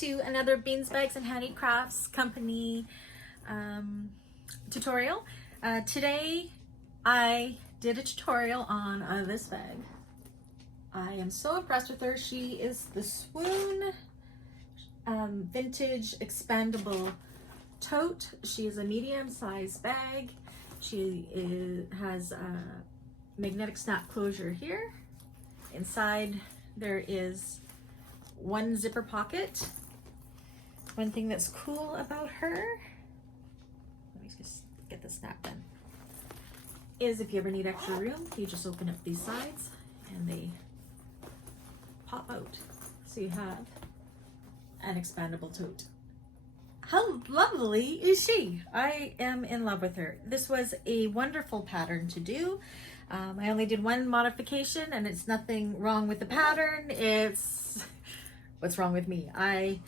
to another Beans, Bags, and Handicrafts company tutorial. Today I did a tutorial on this bag. I am so impressed with her. She is the Swoon vintage expandable tote. She is a medium-sized bag. She has a magnetic snap closure here. Inside there is one zipper pocket. One thing that's cool about her, let me just get the snap done, is if you ever need extra room, you just open up these sides and they pop out. So you have an expandable tote. How lovely is she? I am in love with her. This was a wonderful pattern to do. I only did one modification, and it's nothing wrong with the pattern. It's what's wrong with me. I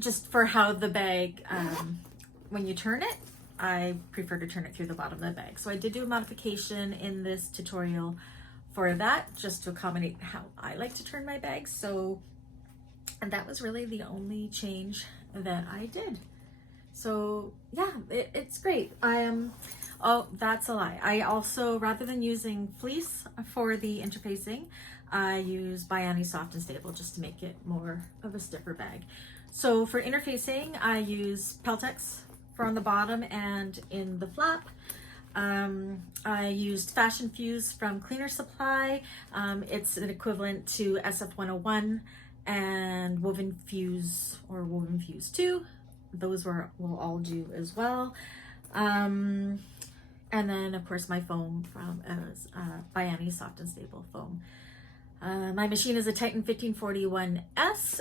just for how the bag, when you turn it, I prefer to turn it through the bottom of the bag. So I did do a modification in this tutorial for that, just to accommodate how I like to turn my bags. So, and that was really the only change that I did. So yeah, it's great. Oh, that's a lie. I also, rather than using fleece for the interfacing, I use Biani Soft and Stable just to make it more of a stiffer bag. So for interfacing, I use Peltex for on the bottom and in the flap. I used Fashion Fuse from Cleaner Supply. It's an equivalent to SF101 and Woven Fuse or Woven Fuse 2. Those will all do as well. And then of course my foam from Biani Soft and Stable foam. My machine is a Titan 1541S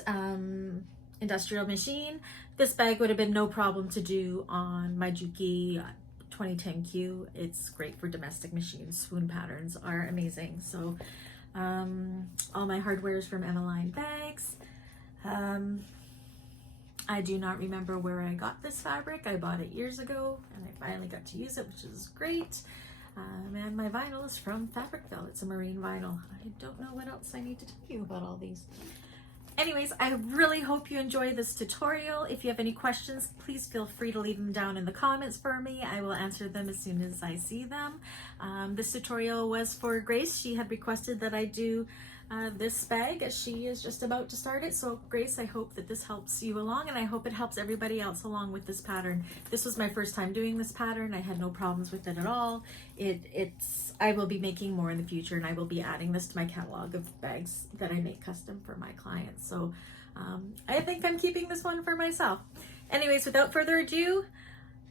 industrial machine. This bag would have been no problem to do on my Juki 2010Q. It's great for domestic machines. Swoon patterns are amazing. So all my hardware is from Emmeline Bags. I do not remember where I got this fabric. I bought it years ago and I finally got to use it, which is great. And my vinyl is from Fabricville. It's a marine vinyl. I don't know what else I need to tell you about all these. Anyways, I really hope you enjoy this tutorial. If you have any questions, please feel free to leave them down in the comments for me. I will answer them as soon as I see them. This tutorial was for Grace. She had requested that I do this bag as she is just about to start it. So Grace, I hope that this helps you along, and I hope it helps everybody else along with this pattern. This was my first time doing this pattern. I had no problems with it at all. I will be making more in the future, and I will be adding this to my catalog of bags that I make custom for my clients. So I think I'm keeping this one for myself. Anyways, without further ado,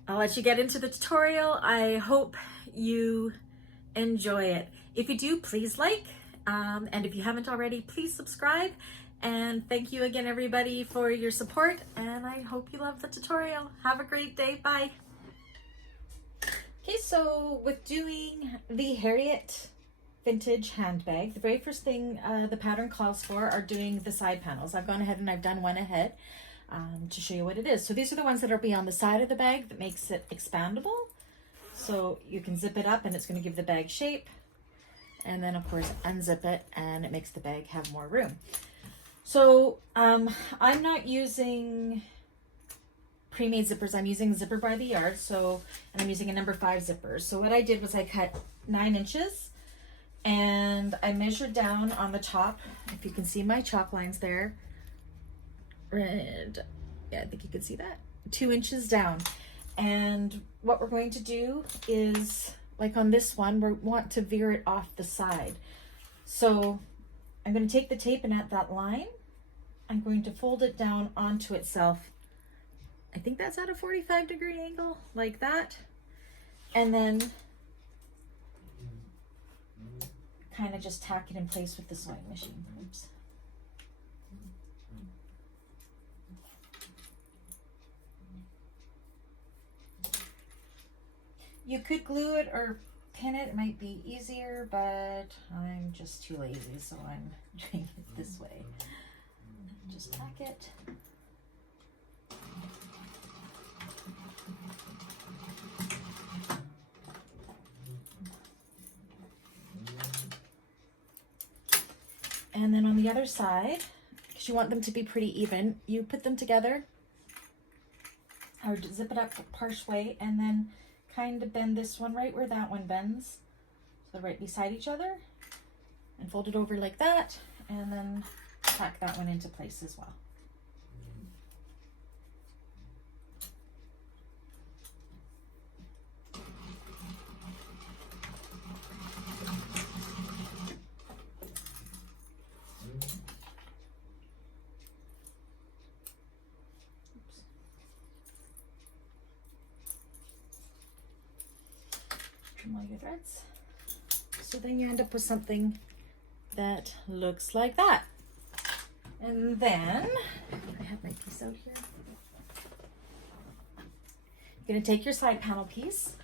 I'll let you get into the tutorial. I hope you enjoy it. If you do, please like. And if you haven't already, please subscribe. And thank you again, everybody, for your support. And I hope you love the tutorial. Have a great day. Bye. Okay, so with doing the Harriet vintage handbag, the very first thing the pattern calls for are doing the side panels. I've gone ahead and I've done one ahead to show you what it is. So these are the ones that will be on the side of the bag that makes it expandable. So you can zip it up and it's going to give the bag shape. And then of course unzip it and it makes the bag have more room. So I'm not using pre-made zippers. I'm using zipper by the yard. So, and I'm using a number 5 zipper. So what I did was I cut 9 inches and I measured down on the top. If you can see my chalk lines there, and yeah, I think you can see that, 2 inches down. And what we're going to do is, like on this one, we want to veer it off the side. So I'm going to take the tape, and at that line, I'm going to fold it down onto itself. I think that's at a 45-degree angle, like that. And then kind of just tack it in place with the sewing machine. Oops. You could glue it or pin it. It might be easier, but I'm just too lazy, so I'm doing it this way. Just tack it. And then on the other side, you want them to be pretty even, you put them together or zip it up partially and then kind of bend this one right where that one bends. So they're right beside each other, and fold it over like that, and then tack that one into place as well. Trim all your threads. So then you end up with something that looks like that. And then, I have my piece out here. You're going to take your side panel piece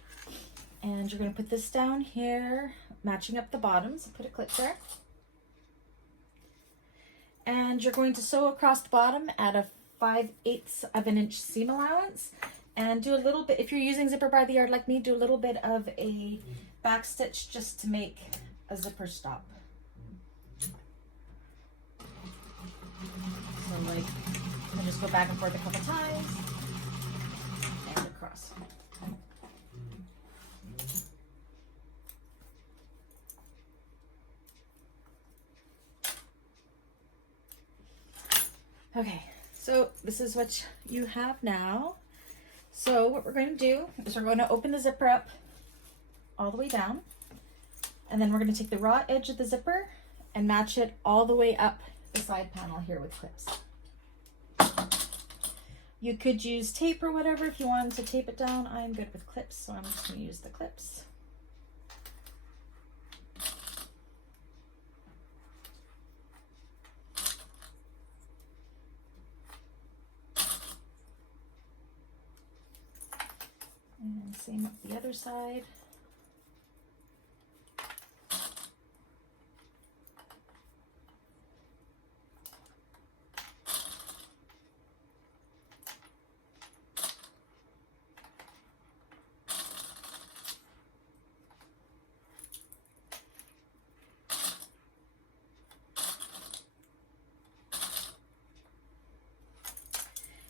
and you're going to put this down here, matching up the bottoms. Put a clip there. And you're going to sew across the bottom at a 5/8 of an inch seam allowance. And do a little bit, if you're using zipper by the yard like me, do a little bit of a back stitch just to make a zipper stop. So like, and just go back and forth a couple times and across. Okay, so this is what you have now. So what we're going to do is we're going to open the zipper up all the way down, and then we're going to take the raw edge of the zipper and match it all the way up the side panel here with clips. You could use tape or whatever if you wanted to tape it down. I'm good with clips, so I'm just going to use the clips. And same up the other side.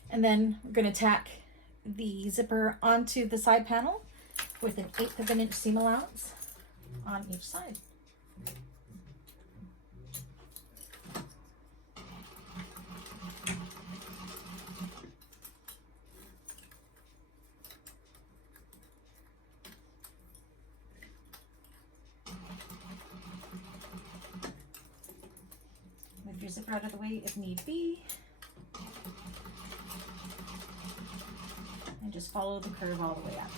And then we're going to tack the zipper onto the side panel with an 1/8 of an inch seam allowance on each side. Move your zipper out of the way if need be. And just follow the curve all the way up.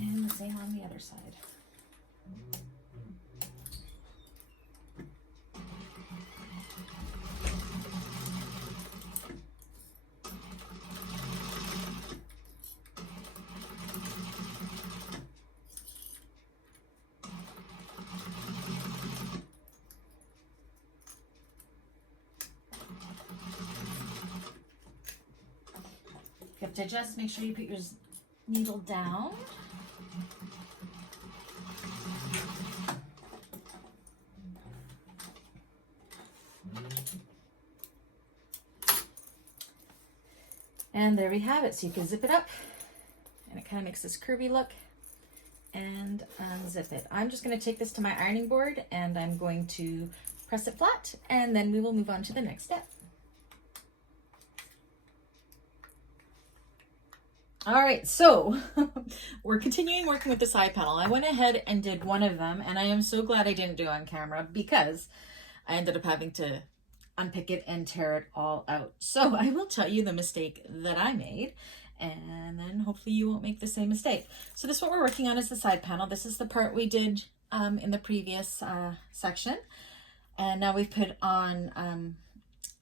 And the same on the other side. You have to just make sure you put your needle down. And there we have it. So you can zip it up and it kind of makes this curvy look, and unzip it. I'm just going to take this to my ironing board and I'm going to press it flat, and then we will move on to the next step. All right, so we're continuing working with the side panel. I went ahead and did one of them, and I am so glad I didn't do it on camera because I ended up having to unpick it and tear it all out. So I will tell you the mistake that I made, and then hopefully you won't make the same mistake. So this, what we're working on, is the side panel. This is the part we did in the previous section. And now we've put on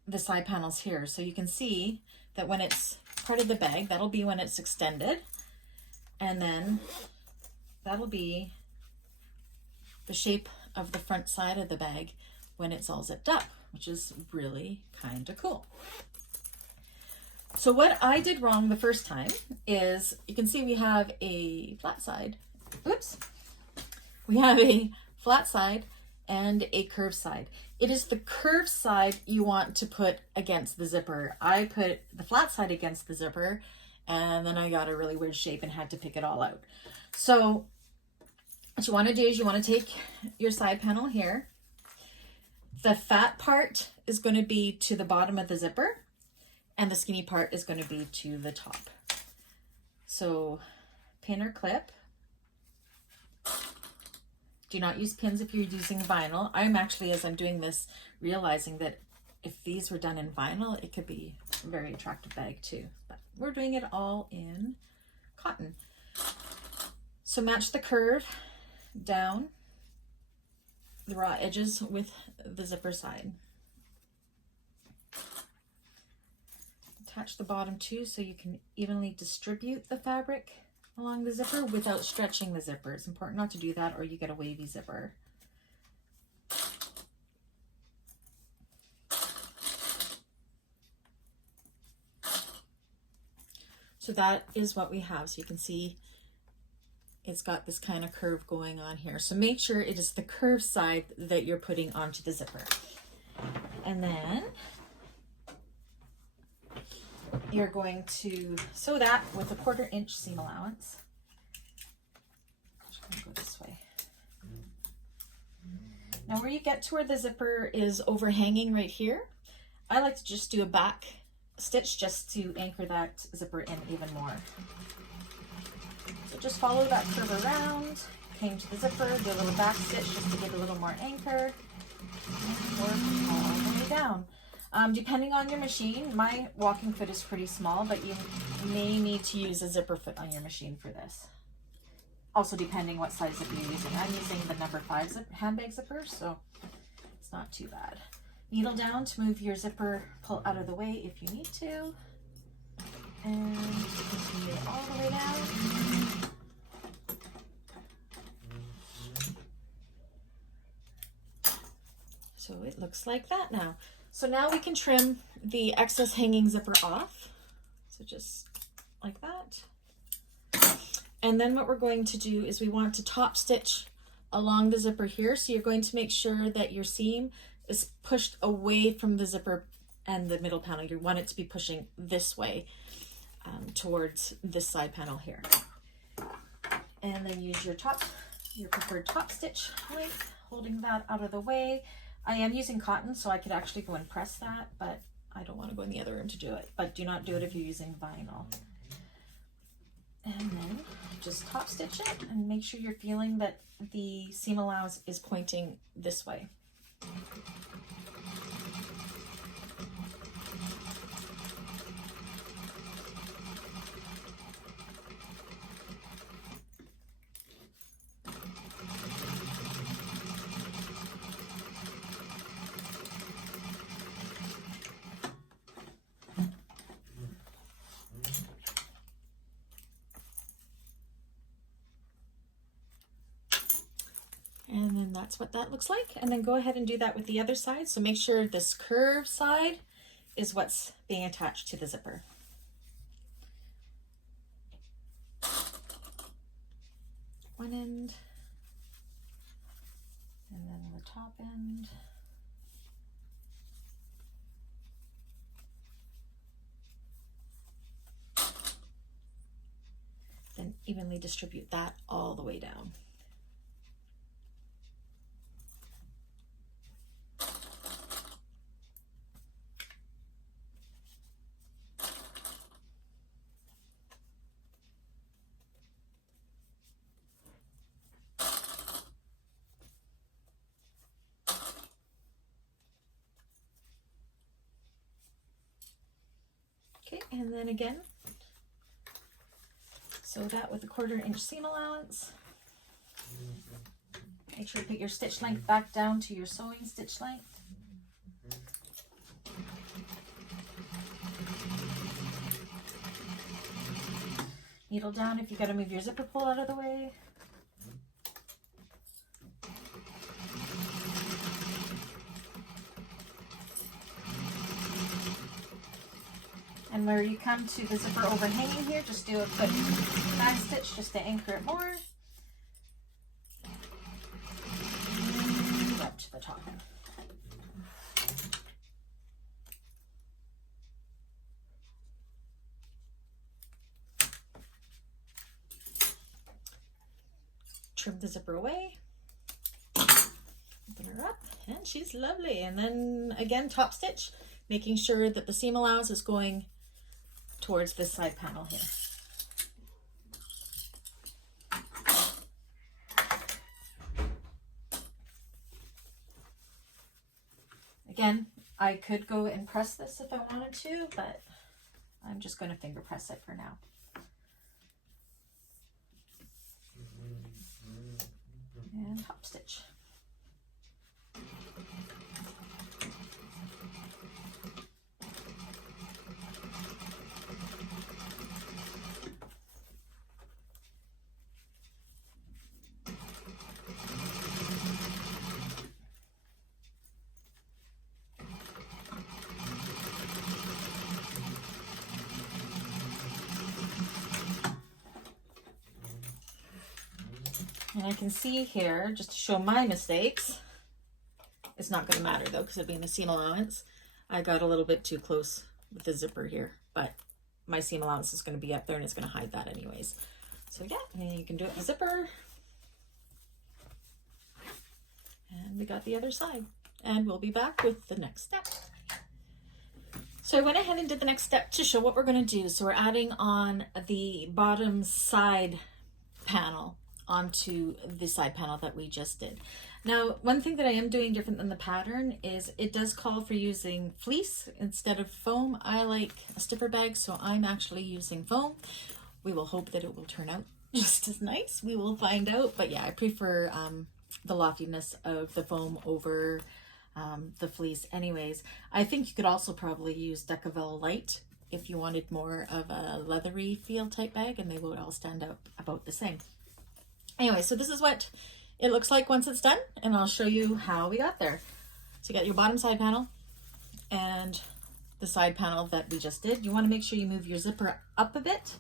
the side panels here. So you can see that when it's part of the bag, that'll be when it's extended, and then that'll be the shape of the front side of the bag when it's all zipped up, which is really kind of cool. So what I did wrong the first time is, you can see we have a flat side. Oops. We have a flat side and a curved side. It is the curved side you want to put against the zipper. I put the flat side against the zipper, and then I got a really weird shape and had to pick it all out. So what you want to do is you want to take your side panel here. The fat part is going to be to the bottom of the zipper, and the skinny part is going to be to the top. So pin or clip. Do not use pins if you're using vinyl. I'm actually, as I'm doing this, realizing that if these were done in vinyl, it could be a very attractive bag too. But we're doing it all in cotton. So match the curve down the raw edges with the zipper side. Attach the bottom too so you can evenly distribute the fabric along the zipper without stretching the zipper. It's important not to do that or you get a wavy zipper. So that is what we have. So you can see it's got this kind of curve going on here. So make sure it is the curved side that you're putting onto the zipper. And then you're going to sew that with a 1/4 inch seam allowance. I'm just going to go this way. Now where you get to where the zipper is overhanging right here, I like to just do a back stitch just to anchor that zipper in even more. So just follow that curve around, came to the zipper, do a little back stitch just to give a little more anchor, and work all the way down. Depending on your machine, my walking foot is pretty small, but you may need to use a zipper foot on your machine for this. Also depending what size zipper you're using. I'm using the number 5 handbag zipper, so it's not too bad. Needle down to move your zipper pull out of the way if you need to. And continue all the way down. So it looks like that now. So now we can trim the excess hanging zipper off. So just like that. And then what we're going to do is we want to top stitch along the zipper here. So you're going to make sure that your seam is pushed away from the zipper and the middle panel. You want it to be pushing this way towards this side panel here. And then use your preferred top stitch length, holding that out of the way. I am using cotton, so I could actually go and press that, but I don't want to go in the other room to do it. But do not do it if you're using vinyl. And then just top stitch it and make sure you're feeling that the seam allowance is pointing this way. And then that's what that looks like. And then go ahead and do that with the other side. So make sure this curved side is what's being attached to the zipper. One end, and then the top end. Then evenly distribute that all the way down. Okay, and then again, sew that with a 1/4 inch seam allowance. Make sure you put your stitch length back down to your sewing stitch length. Needle down if you got to move your zipper pull out of the way. And where you come to the zipper overhanging here, just do a quick back stitch just to anchor it more. And up to the top. Trim the zipper away. Open her up, and she's lovely. And then again, top stitch, making sure that the seam allowance is going towards this side panel here. Again, I could go and press this if I wanted to, but I'm just going to finger press it for now. And top stitch. And I can see here, just to show my mistakes, it's not going to matter though, because it being a seam allowance, I got a little bit too close with the zipper here, but my seam allowance is going to be up there and it's going to hide that anyways. So yeah, and you can do it with zipper. And we got the other side, and we'll be back with the next step. So I went ahead and did the next step to show what we're going to do. So we're adding on the bottom side panel onto the side panel that we just did. Now, one thing that I am doing different than the pattern is it does call for using fleece instead of foam. I like a stiffer bag, so I'm actually using foam. We will hope that it will turn out just as nice. We will find out, but yeah, I prefer the loftiness of the foam over the fleece anyways. I think you could also probably use Decavelle Light if you wanted more of a leathery feel type bag, and they would all stand out about the same. Anyway, so this is what it looks like once it's done, and I'll show you how we got there. So you got your bottom side panel and the side panel that we just did. You want to make sure you move your zipper up a bit.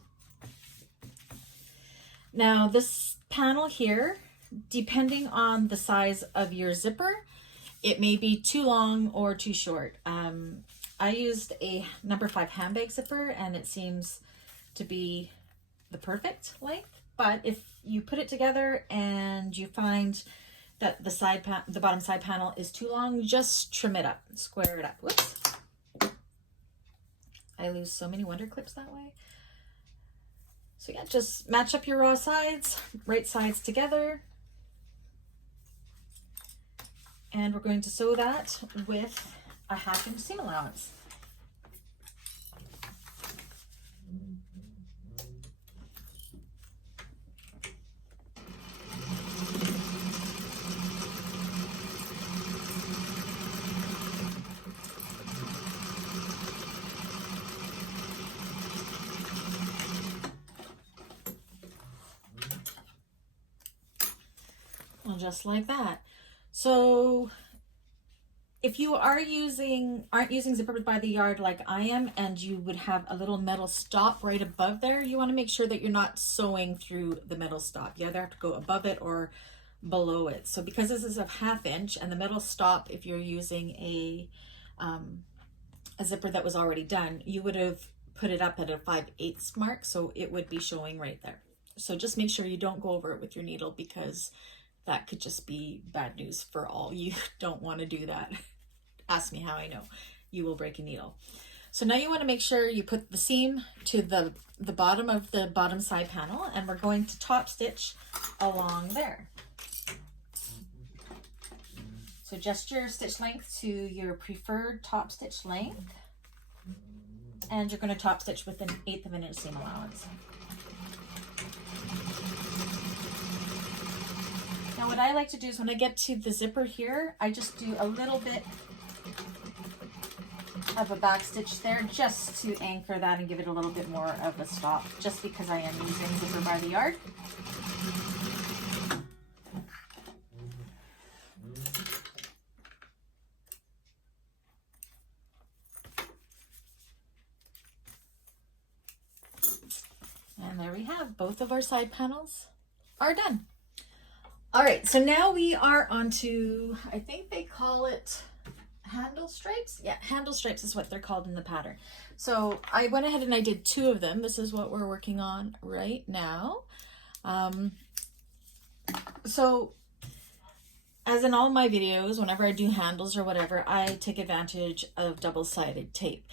Now this panel here, depending on the size of your zipper, it may be too long or too short. I used a number 5 handbag zipper, and it seems to be the perfect length. But if you put it together and you find that the bottom side panel is too long, just trim it up, square it up. Whoops. I lose so many wonder clips that way. So yeah, just match up your raw sides, right sides together. And we're going to sew that with a 1/2 inch seam allowance. Well, just like that. So if you aren't using zippers by the yard like I am, and you would have a little metal stop right above there, you want to make sure that you're not sewing through the metal stop. You either have to go above it or below it. So because this is a 1/2 inch, and the metal stop, if you're using a zipper that was already done, you would have put it up at a 5/8 mark, so it would be showing right there. So just make sure you don't go over it with your needle, because that could just be bad news for all. You don't want to do that. Ask me how I know. You will break a needle. So now you want to make sure you put the seam to the bottom of the bottom side panel, and we're going to top stitch along there. So adjust your stitch length to your preferred top stitch length, and you're going to top stitch with 1/8 of an inch seam allowance. Now what I like to do is when I get to the zipper here, I just do a little bit of a back stitch there just to anchor that and give it a little bit more of a stop, just because I am using zipper by the yard. And there we have both of our side panels are done. All right, so now we are onto, I think they call it handle stripes. Yeah, handle stripes is what they're called in the pattern. So I went ahead and I did 2 of them. This is what we're working on right now. So as in all my videos, whenever I do handles or whatever, I take advantage of double-sided tape.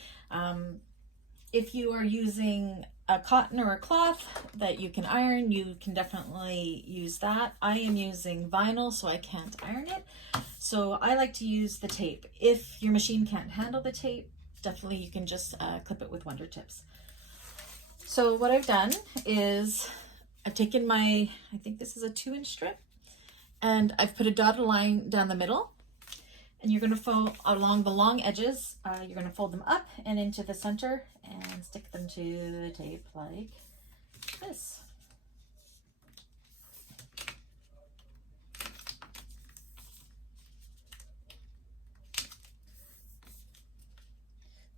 If you are using a cotton or a cloth that you can iron, you can definitely use that. I am using vinyl, so I can't iron it. So I like to use the tape. If your machine can't handle the tape, definitely you can just clip it with Wonder Tips. So what I've done is I've taken my, I think this is a 2-inch strip, and I've put a dotted line down the middle. And you're going to fold along the long edges. You're going to fold them up and into the center and stick them to the tape like this.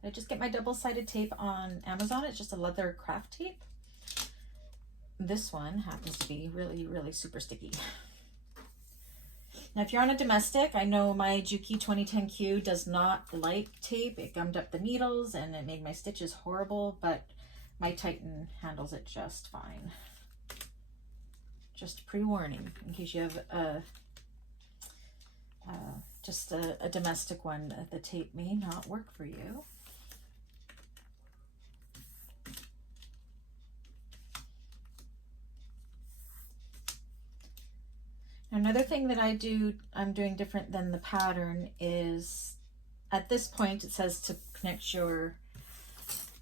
I just get my double-sided tape on Amazon. It's just a leather craft tape. This one happens to be really, really super sticky. Now, if you're on a domestic, I know my Juki 2010Q does not like tape. It gummed up the needles and it made my stitches horrible, but my Titan handles it just fine. Just pre-warning in case you have just a domestic one, the tape may not work for you. Another thing that I'm doing different than the pattern is at this point it says to connect your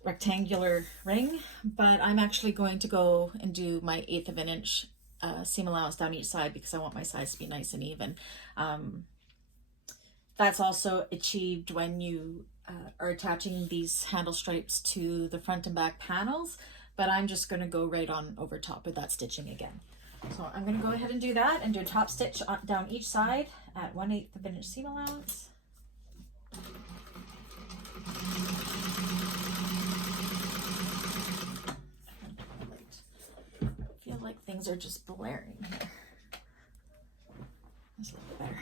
rectangular ring, but I'm actually going to go and do my 1/8 of an inch seam allowance down each side because I want my sides to be nice and even. That's also achieved when you are attaching these handle stripes to the front and back panels, but I'm just going to go right on over top of that stitching again. So I'm going to go ahead and do that and do a top stitch down each side at 1/8 of an inch seam allowance. I feel like things are just blaring here. That's a little better.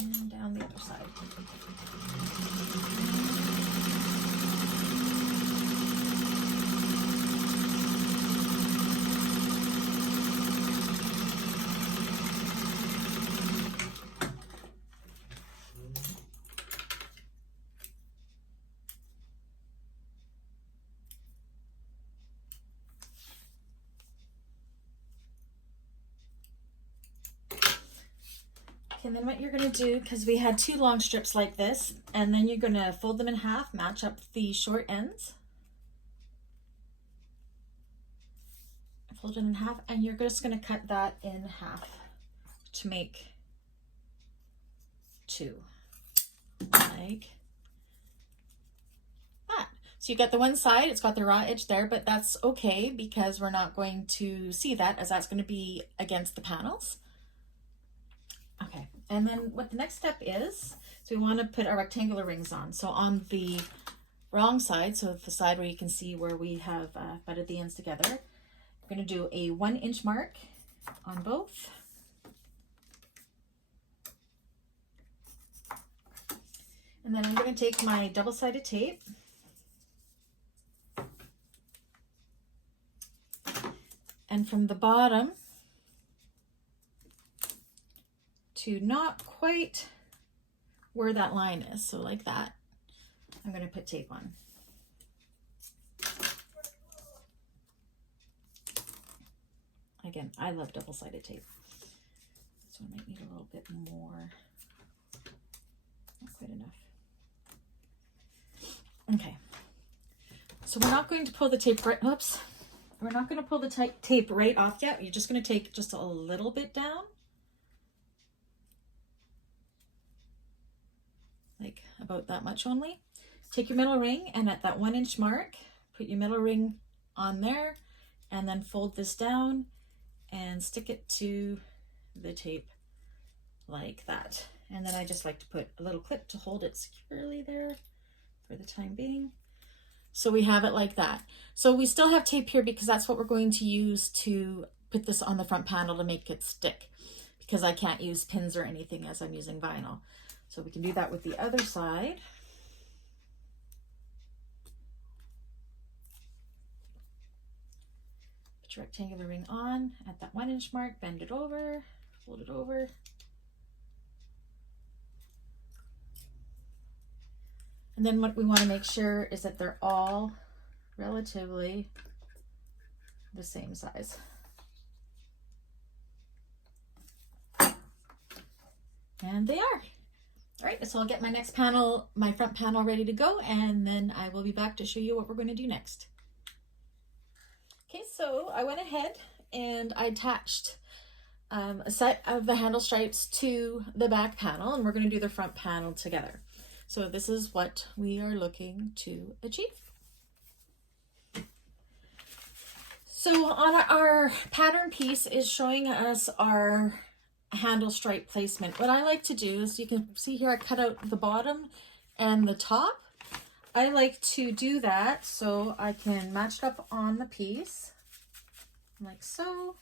And down the other side. And then what you're going to do, because we had 2 long strips like this, and then you're going to fold them in half, match up the short ends. Fold it in half, and you're just going to cut that in half to make 2. Like that. So you got the one side, it's got the raw edge there, but that's okay because we're not going to see that as that's going to be against the panels. Okay, and then what the next step is, so we want to put our rectangular rings on. So on the wrong side, so the side where you can see where we have butted the ends together, we're going to do a 1-inch mark on both. And then I'm going to take my double-sided tape and from the bottom to not quite where that line is, so like that, I'm going to put tape on. Again, I love double-sided tape. This one might need a little bit more. Not quite enough. Okay. So we're not going to pull the tape right, oops. We're not going to pull the tape right off yet. You're just going to take just a little bit down. Like about that much only. Take your middle ring and at that 1-inch mark, put your middle ring on there, and then fold this down and stick it to the tape like that. And then I just like to put a little clip to hold it securely there for the time being. So we have it like that. So we still have tape here because that's what we're going to use to put this on the front panel to make it stick, because I can't use pins or anything as I'm using vinyl. So we can do that with the other side. Put your rectangular ring on at that 1-inch mark, bend it over, fold it over. And then what we want to make sure is that they're all relatively the same size. And they are. All right, so I'll get my next panel, my front panel ready to go, and then I will be back to show you what we're going to do next. Okay, so I went ahead and I attached a set of the handle stripes to the back panel, and we're going to do the front panel together. So this is what we are looking to achieve. So on our pattern piece is showing us our handle stripe placement. What I like to do is, you can see here I cut out the bottom and the top. I like to do that so I can match it up on the piece like so.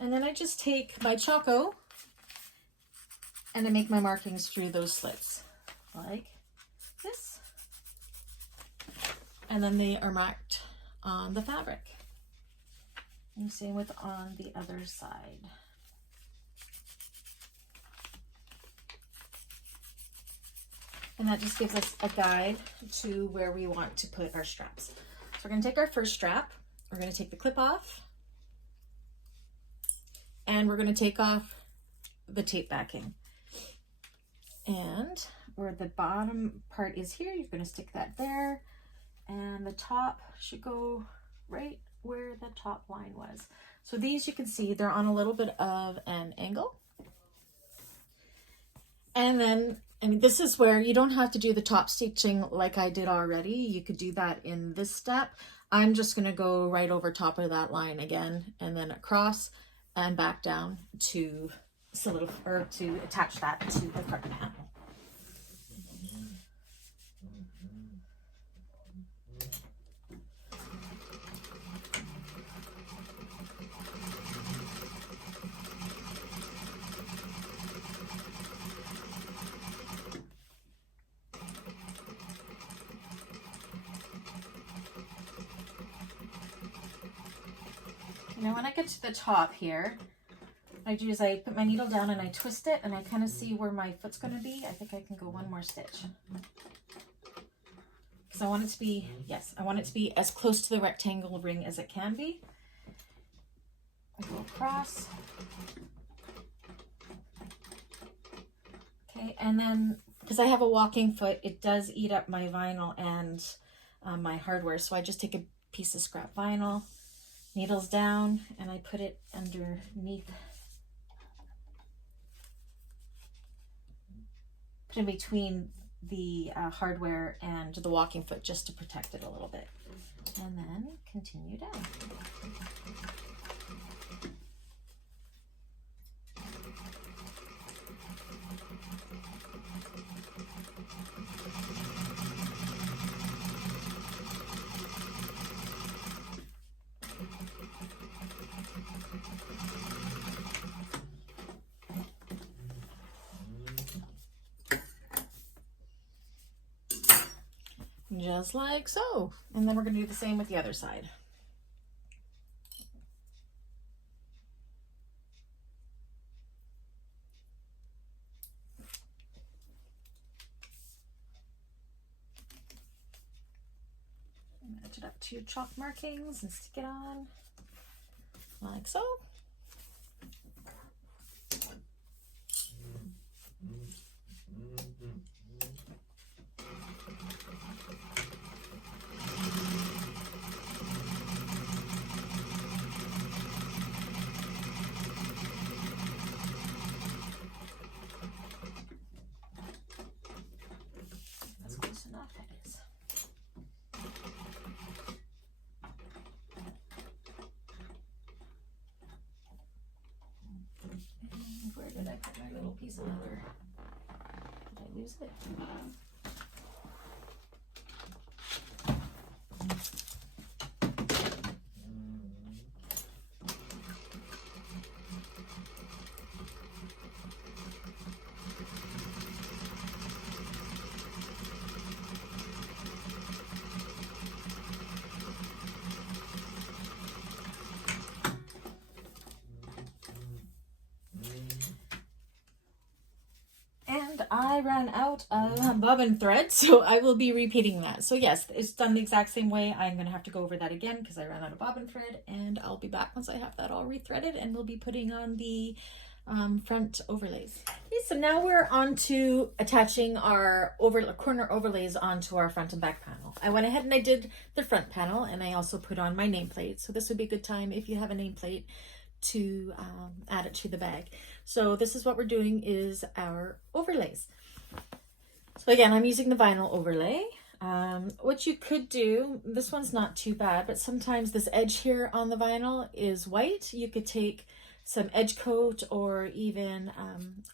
And then I just take my Choco and I make my markings through those slits like this. And then they are marked on the fabric. And same with on the other side. And that just gives us a guide to where we want to put our straps. So we're going to take our first strap, we're going to take the clip off, and we're going to take off the tape backing. And where the bottom part is here, you're going to stick that there, and the top should go right where the top line was. So these, you can see they're on a little bit of an angle. And then, I mean, this is where you don't have to do the top stitching like I did already. You could do that in this step. I'm just going to go right over top of that line again, and then across and back down to solidify, or to attach that to the front panel. Now when I get to the top here, I do is I put my needle down and I twist it, and I kind of see where my foot's going to be. I think I can go one more stitch. Because I want it to be, yes, I want it to be as close to the rectangle ring as it can be. I go across. Okay, and then, because I have a walking foot, it does eat up my vinyl and my hardware. So I just take a piece of scrap vinyl, needles down, and I put it underneath, put in between the hardware and the walking foot, just to protect it a little bit, and then continue down. Just like so. And then we're going to do the same with the other side. Match it up to your chalk markings and stick it on like so. put my little piece of leather? Did I lose it? And I ran out of bobbin thread, so I will be repeating that. So yes, it's done the exact same way. I'm going to have to go over that again because I ran out of bobbin thread, and I'll be back once I have that all rethreaded, and we'll be putting on the front overlays. Okay, so now we're on to attaching our corner overlays onto our front and back panel. I went ahead and I did the front panel, and I also put on my nameplate. So this would be a good time if you have a nameplate to add it to the bag. So this is what we're doing, is our overlays. So again, I'm using the vinyl overlay. What you could do, this one's not too bad, but sometimes this edge here on the vinyl is white. You could take some edge coat or even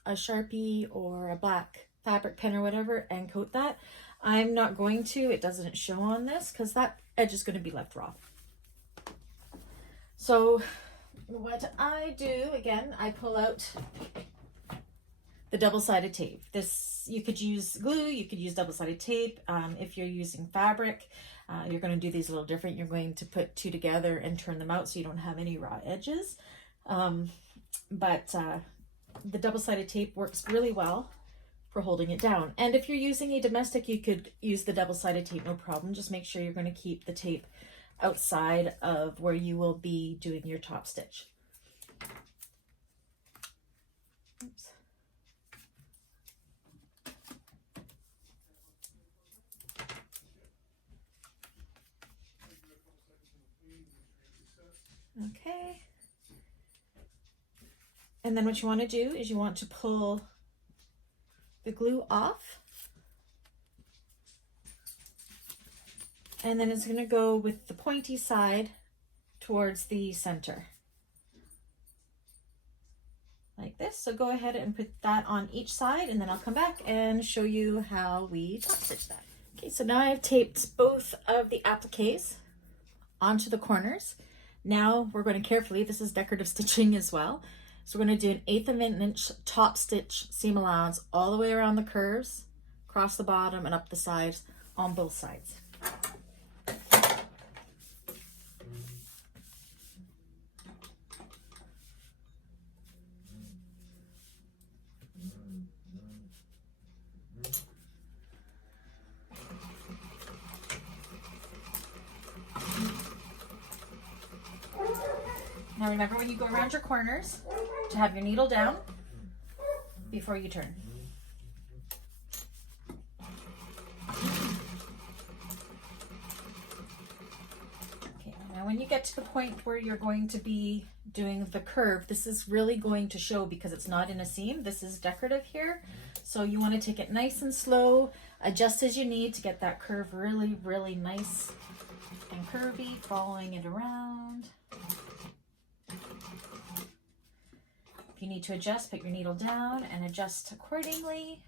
a Sharpie or a black fabric pen or whatever and coat that. I'm not going to, it doesn't show on this because that edge is going to be left raw. So what I do, again, I pull out the double-sided tape. This, you could use glue, you could use double-sided tape. If you're using fabric, you're going to do these a little different. You're going to put two together and turn them out so you don't have any raw edges. But the double-sided tape works really well for holding it down. And if you're using a domestic, you could use the double-sided tape, no problem. Just make sure you're going to keep the tape outside of where you will be doing your top stitch. Oops. Okay. And then what you want to do is you want to pull the glue off. And then it's going to go with the pointy side towards the center. Like this. So go ahead and put that on each side, and then I'll come back and show you how we top stitch that. Okay, so now I've taped both of the appliques onto the corners. Now we're going to carefully, this is decorative stitching as well. So we're going to do an 1/8 of an inch top stitch seam allowance all the way around the curves, across the bottom and up the sides on both sides. Now remember, when you go around your corners, to have your needle down before you turn. Okay, now when you get to the point where you're going to be doing the curve, this is really going to show because it's not in a seam. This is decorative here. So you want to take it nice and slow, adjust as you need to get that curve really, really nice and curvy, following it around. If you need to adjust, put your needle down and adjust accordingly.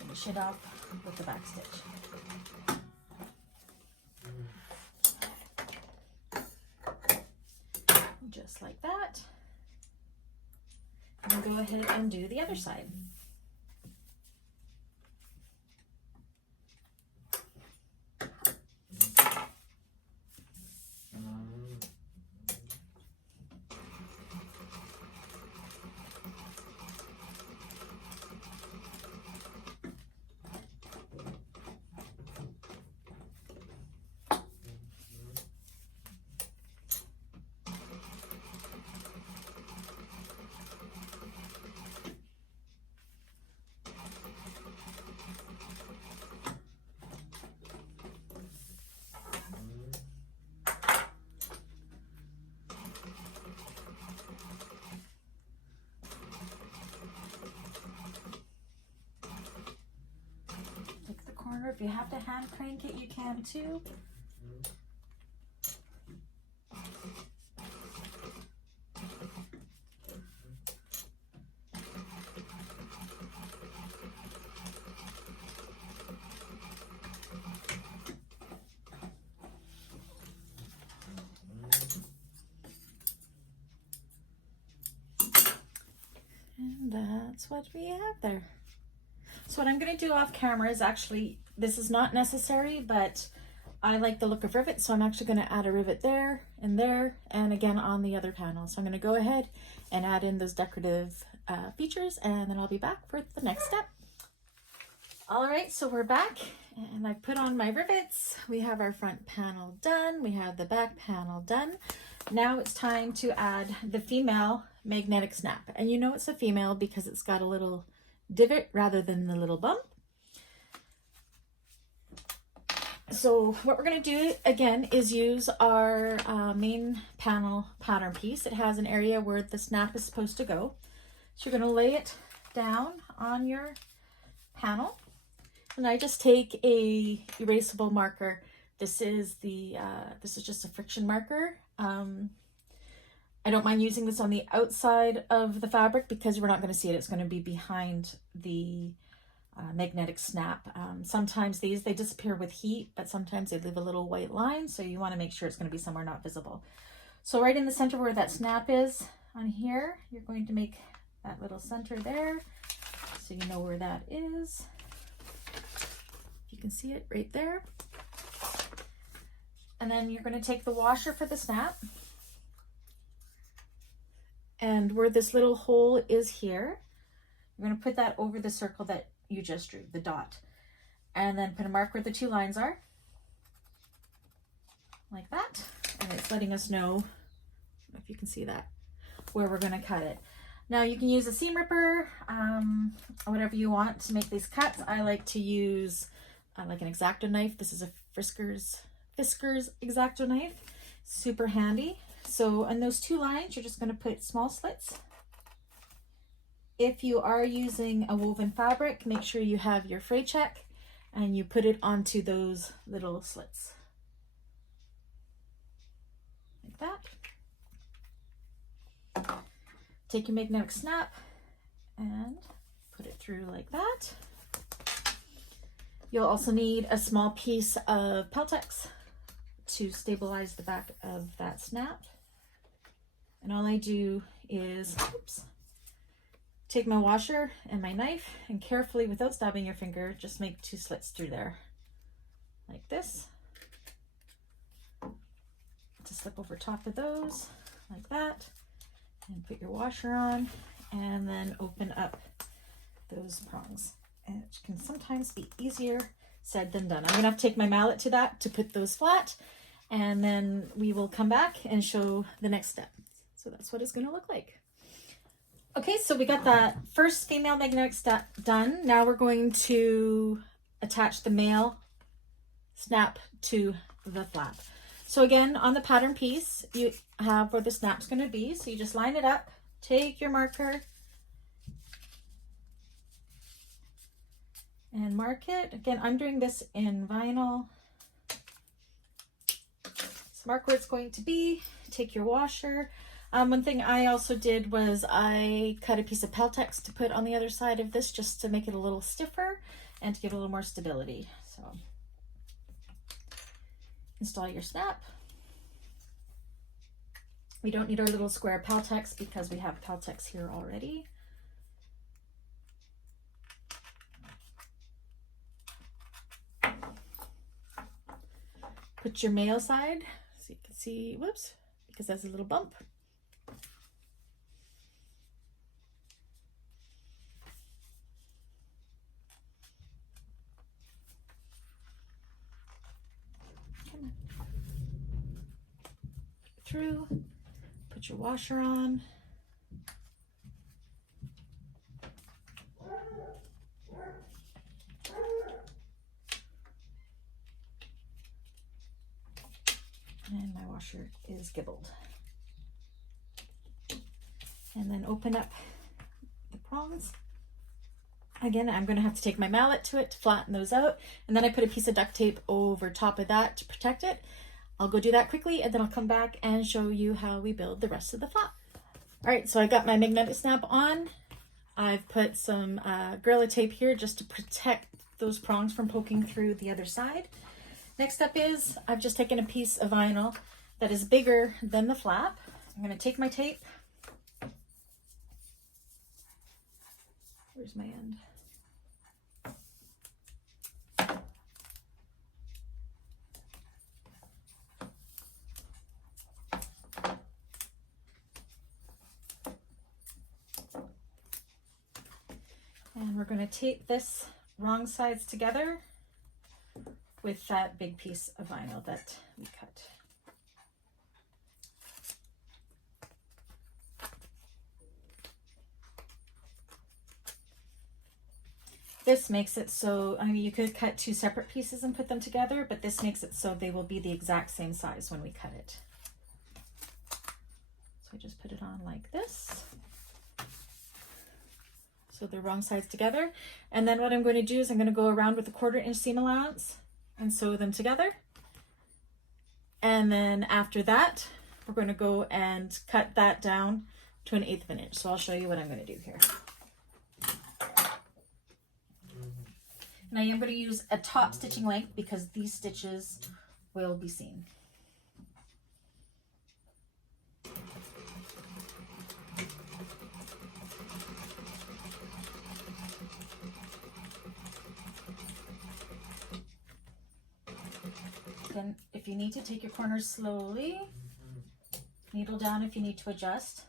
Finish it off with the back stitch. Just like that. And we'll go ahead and do the other side. Or if you have to hand crank it, you can too. And that's what we have there. So what I'm going to do off camera is actually, this is not necessary, but I like the look of rivets, so I'm actually going to add a rivet there, and again on the other panel. So I'm going to go ahead and add in those decorative features, and then I'll be back for the next step. All right, so we're back, and I've put on my rivets. We have our front panel done. We have the back panel done. Now it's time to add the female magnetic snap. And you know it's a female because it's got a little divot rather than the little bump. So what we're going to do again is use our main panel pattern piece. It has an area where the snap is supposed to go. So you're going to lay it down on your panel. And I just take a erasable marker. This is just a friction marker. I don't mind using this on the outside of the fabric because we're not going to see it. It's going to be behind the magnetic snap. Sometimes they disappear with heat, but sometimes they leave a little white line. So you want to make sure it's going to be somewhere not visible. So right in the center where that snap is on here, you're going to make that little center there. So you know where that is. You can see it right there. And then you're going to take the washer for the snap. And where this little hole is here, you're going to put that over the circle that you just drew, the dot. And then put a mark where the two lines are. Like that. And it's letting us know, if you can see that, where we're going to cut it. Now you can use a seam ripper, or whatever you want to make these cuts. I like to use like an X-Acto knife. This is a Fiskars X-Acto knife. Super handy. So on those two lines, you're just going to put small slits. If you are using a woven fabric, make sure you have your fray check and you put it onto those little slits. Like that. Take your magnetic snap and put it through like that. You'll also need a small piece of Peltex to stabilize the back of that snap. And all I do is, take my washer and my knife and carefully, without stabbing your finger, just make two slits through there, like this. To slip over top of those, like that, and put your washer on, and then open up those prongs. And it can sometimes be easier said than done. I'm gonna have to take my mallet to that to put those flat, and then we will come back and show the next step. So that's what it's gonna look like. Okay, so we got that first female magnetic snap done. Now we're going to attach the male snap to the flap. So again, on the pattern piece, you have where the snap's going to be. So you just line it up, take your marker, and mark it. Again, I'm doing this in vinyl. So mark where it's going to be, take your washer. One thing I also did was I cut a piece of Peltex to put on the other side of this just to make it a little stiffer and to give it a little more stability. So install your snap. We don't need our little square Peltex because we have Peltex here already. Put your male side so you can see, whoops, because that's a little bump. Through, put your washer on. And my washer is gibbled. And then open up the prongs. Again, I'm going to have to take my mallet to it to flatten those out. And then I put a piece of duct tape over top of that to protect it. I'll go do that quickly and then I'll come back and show you how we build the rest of the flap. All right, so I got my magnetic snap on. I've put some Gorilla Tape here just to protect those prongs from poking through the other side. Next up is I've just taken a piece of vinyl that is bigger than the flap. I'm going to take my tape. Where's my end? And we're going to tape this wrong sides together with that big piece of vinyl that we cut. This makes it so, I mean, you could cut two separate pieces and put them together, but this makes it so they will be the exact same size when we cut it. So I just put it on like this. So they're wrong sides together. And then what I'm going to do is I'm going to go around with a 1/4 inch seam allowance and sew them together. And then after that, we're going to go and cut that down to 1/8 of an inch. So I'll show you what I'm going to do here. And I am going to use a top stitching length because these stitches will be seen. Then if you need to, take your corners slowly, needle down if you need to adjust.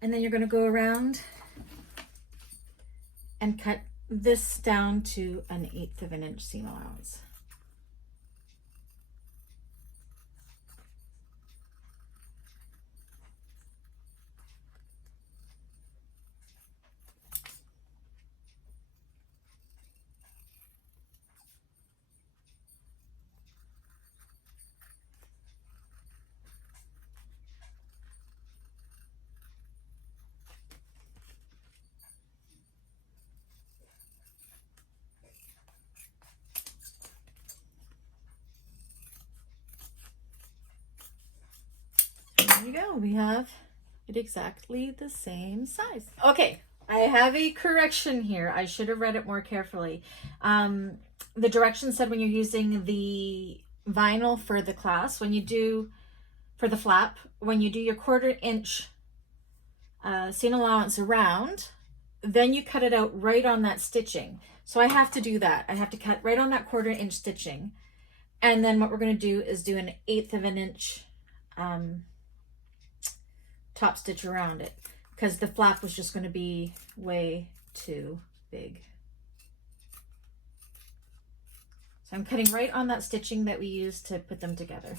And then you're going to go around and cut this down to 1/8 of an inch seam allowance. There you go. We have it exactly the same size. Okay, I have a correction here. I should have read it more carefully. The directions said when you're using the vinyl for the class, when you do, for the flap, when you do your 1/4 inch seam allowance around, then you cut it out right on that stitching. So I have to do that. I have to cut right on that 1/4 inch stitching. And then what we're going to do is do 1/8 of an inch top stitch around it, because the flap was just going to be way too big. So I'm cutting right on that stitching that we used to put them together.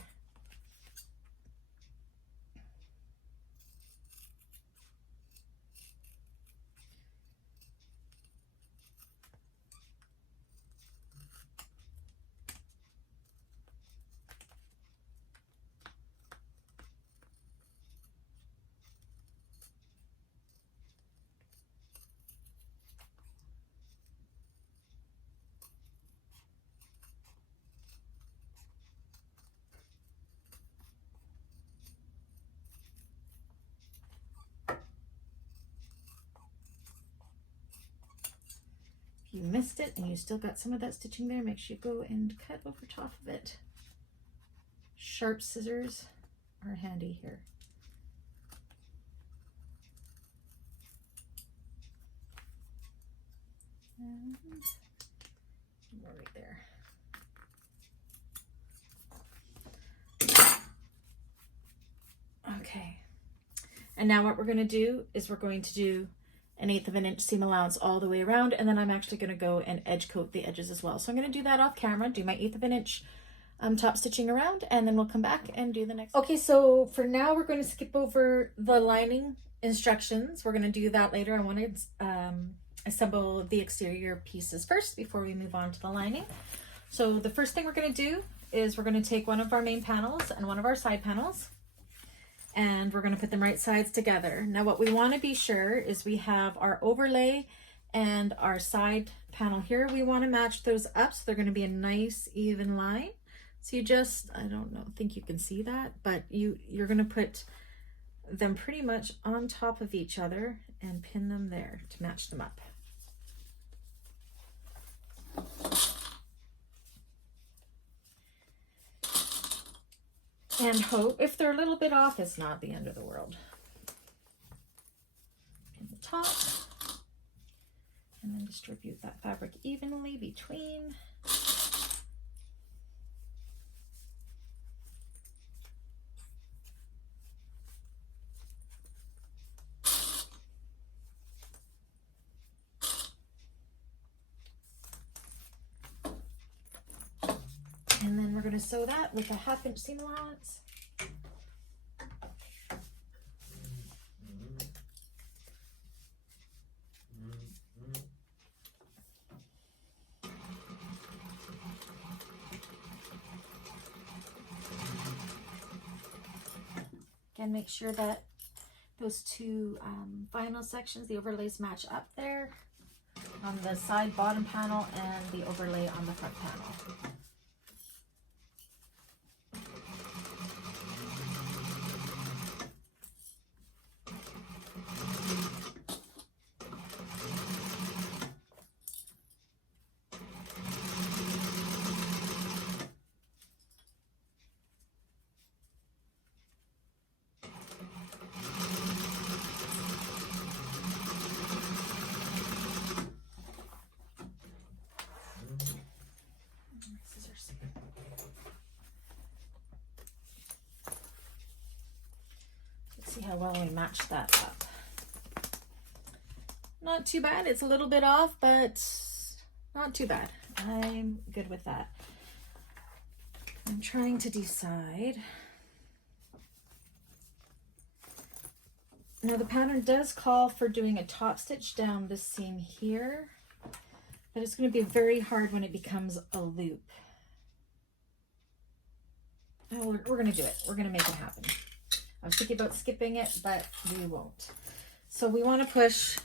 you missed it and you still got some of that stitching there, make sure you go and cut over top of it. Sharp scissors are handy here. And more right there. Okay. And now what we're going to do is we're going to do an 1/8 of an inch seam allowance all the way around, and then I'm actually going to go and edge coat the edges as well. So I'm going to do that off camera, do my 1/8 of an inch top stitching around, and then we'll come back and do the next. Okay, so for now we're going to skip over the lining instructions. We're going to do that later. I want to assemble the exterior pieces first before we move on to the lining. So the first thing we're going to do is we're going to take one of our main panels and one of our side panels, and we're going to put them right sides together. Now what we want to be sure is we have our overlay and our side panel here. We want to match those up so they're going to be a nice even line. So you just, I don't know, think you can see that, but you're going to put them pretty much on top of each other and pin them there to match them up. And hope, if they're a little bit off, it's not the end of the world. Pin the top, and then distribute that fabric evenly between. And then we're going to sew that with a 1/2 inch seam allowance. Again, make sure that those two vinyl sections, the overlays, match up there on the side bottom panel and the overlay on the front panel. See how well we match that up. Not too bad. It's a little bit off, but not too bad. I'm good with that. I'm trying to decide. Now the pattern does call for doing a top stitch down this seam here, but it's going to be very hard when it becomes a loop. Oh, we're going to do it. We're going to make it happen. I was thinking about skipping it, but we won't. So we want to push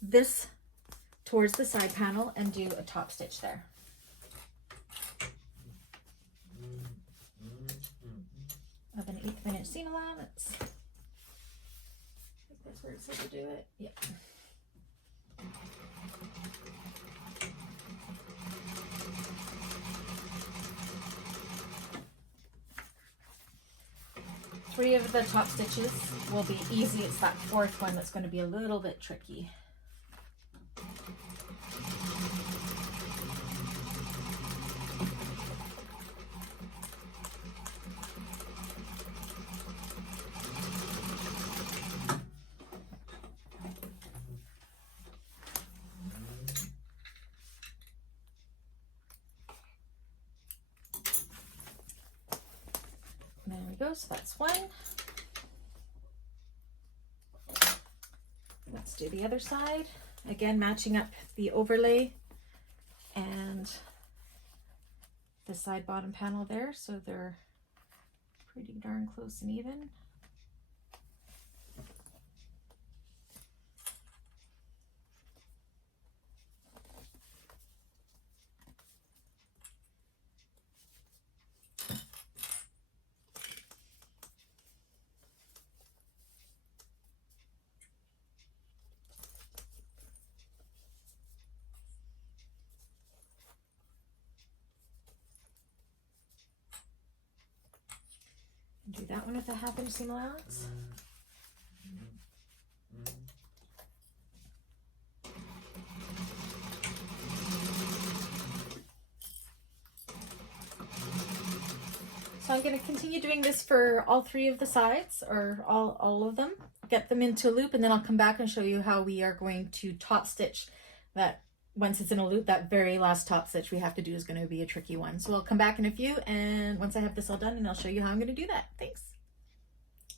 this towards the side panel and do a top stitch there. Of an 1/8 of an inch seam allowance. I think that's where it says to do it. Yep. Three of the top stitches will be easy. It's that fourth one that's going to be a little bit tricky. There we go, so that's one. Let's do the other side. Again, matching up the overlay and the side bottom panel there, so they're pretty darn close and even. Do that one with a 1/2 inch seam allowance. So I'm going to continue doing this for all 3 of the sides, or all of them. Get them into a loop, and then I'll come back and show you how we are going to top stitch that. Once it's in a loop, that very last top stitch we have to do is going to be a tricky one. So I'll come back in a few, and once I have this all done, and I'll show you how I'm going to do that. Thanks.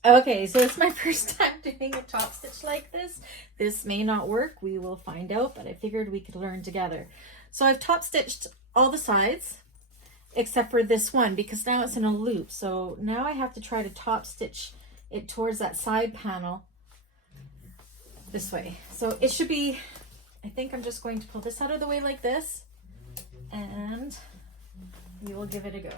Okay, so it's my first time doing a top stitch like this. This may not work. We will find out, but I figured we could learn together. So I've top stitched all the sides except for this one, because now it's in a loop. So now I have to try to top stitch it towards that side panel this way. So it should be, I think I'm just going to pull this out of the way like this, and we will give it a go.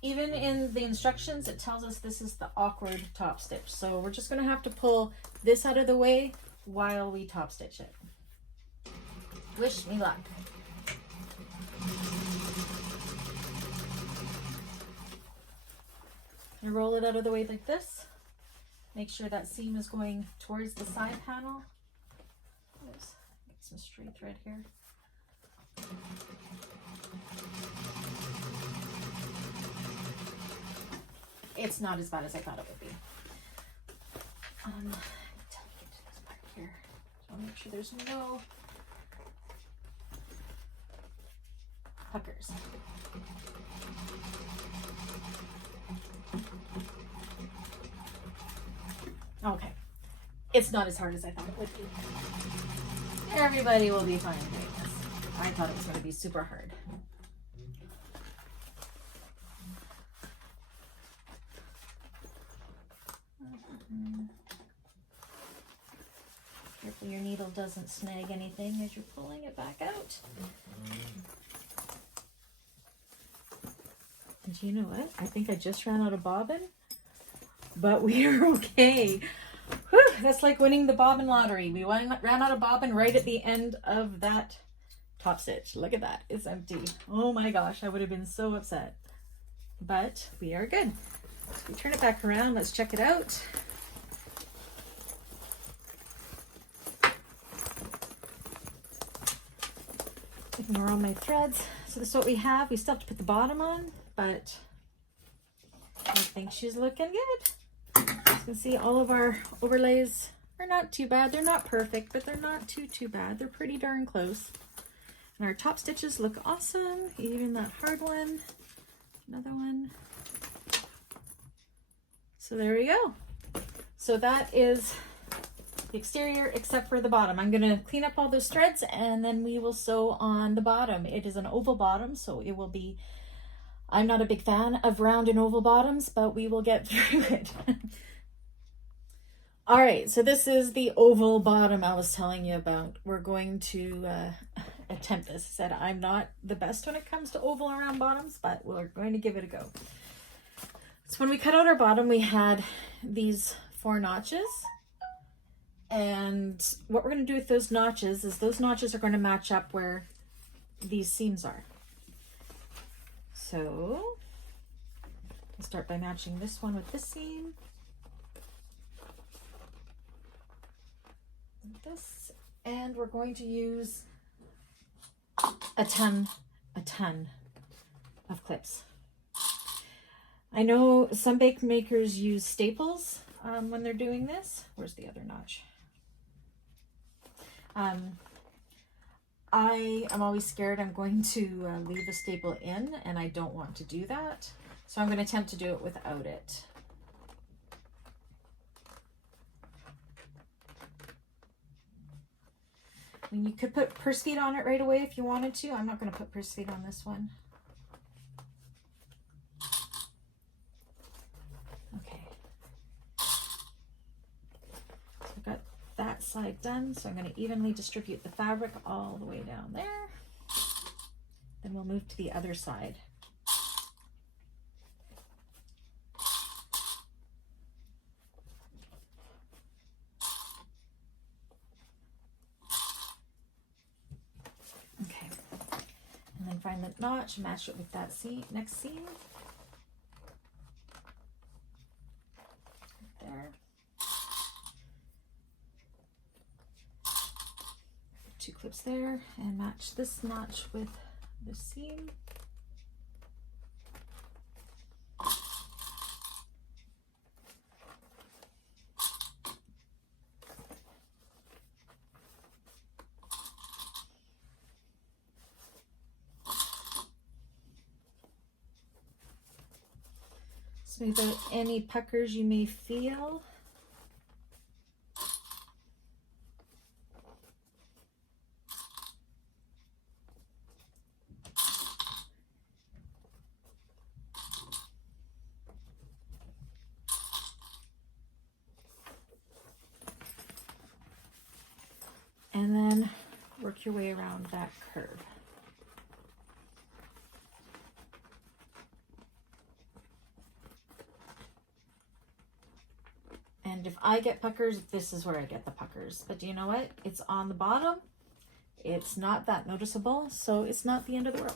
Even in the instructions, it tells us this is the awkward top stitch. So we're just going to have to pull this out of the way while we top stitch it. Wish me luck. And roll it out of the way like this. Make sure that seam is going towards the side panel. Let's get some straight thread here. It's not as bad as I thought it would be. Until we get to this part here. So I'll make sure there's no puckers. Okay, it's not as hard as I thought it would be. Everybody will be fine doing this. I thought it was going to be super hard. Careful your needle doesn't snag anything as you're pulling it back out. And you know what? I think I just ran out of bobbin, but we are okay. Whew, that's like winning the bobbin lottery. We ran out of bobbin right at the end of that top stitch. Look at that. It's empty. Oh my gosh, I would have been so upset. But we are good. So we turn it back around. Let's check it out. Ignore all my threads. So this is what we have. We still have to put the bottom on, but I think she's looking good. As you can see, all of our overlays are not too bad. They're not perfect, but they're not too bad. They're pretty darn close. And our top stitches look awesome. Even that hard one. Another one. So there we go. So that is the exterior except for the bottom. I'm going to clean up all those threads and then we will sew on the bottom. It is an oval bottom, so it will be, I'm not a big fan of round and oval bottoms, but we will get through it. All right, so this is the oval bottom I was telling you about. We're going to attempt this. I said I'm not the best when it comes to oval and round bottoms, but we're going to give it a go. So when we cut out our bottom, we had these 4 notches. And what we're going to do with those notches is those notches are going to match up where these seams are. So I'll start by matching this one with this seam. Like this. And we're going to use a ton of clips. I know some bake makers use staples when they're doing this. Where's the other notch? I am always scared I'm going to leave a staple in, and I don't want to do that. So I'm going to attempt to do it without it. I mean, you could put purse feet on it right away if you wanted to. I'm not going to put purse feet on this one. Okay. So I've got that side done, so I'm going to evenly distribute the fabric all the way down there. Then we'll move to the other side. Okay, and then find the notch, match it with that seam, next seam. there and match this notch with the seam. Smooth out any puckers you may feel. And then work your way around that curve. And if I get puckers, this is where I get the puckers. But you know what? It's on the bottom. It's not that noticeable, so it's not the end of the world.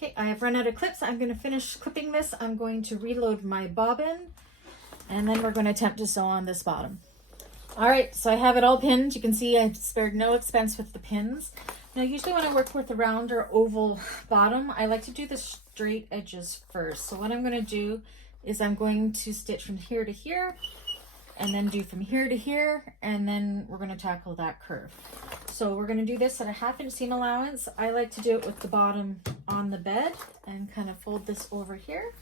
Okay, I have run out of clips. I'm going to finish clipping this. I'm going to reload my bobbin, and then we're going to attempt to sew on this bottom. All right, so I have it all pinned. You can see I've spared no expense with the pins. Now, usually when I work with a round or oval bottom, I like to do the straight edges first. So what I'm going to do is I'm going to stitch from here to here, and then do from here to here, and then we're going to tackle that curve. So we're going to do this at a 1/2 inch seam allowance. I like to do it with the bottom on the bed and kind of fold this over here.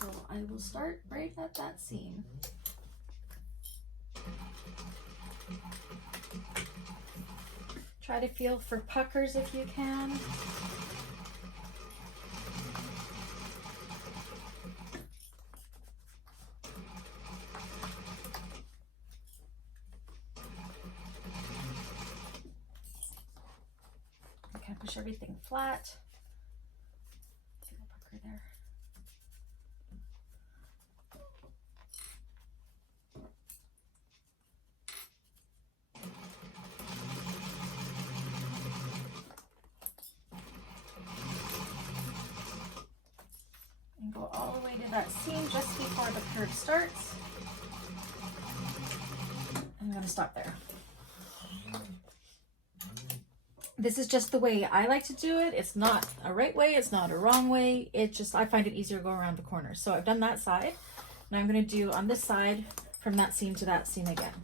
So I will start right at that seam. Try to feel for puckers if you can. Push everything flat. Pucker there. And go all the way to that seam just before the curve starts. I'm going to stop there. This is just the way I like to do it. It's not a right way, it's not a wrong way. It just, I find it easier to go around the corner. So I've done that side. Now I'm going to do on this side from that seam to that seam again.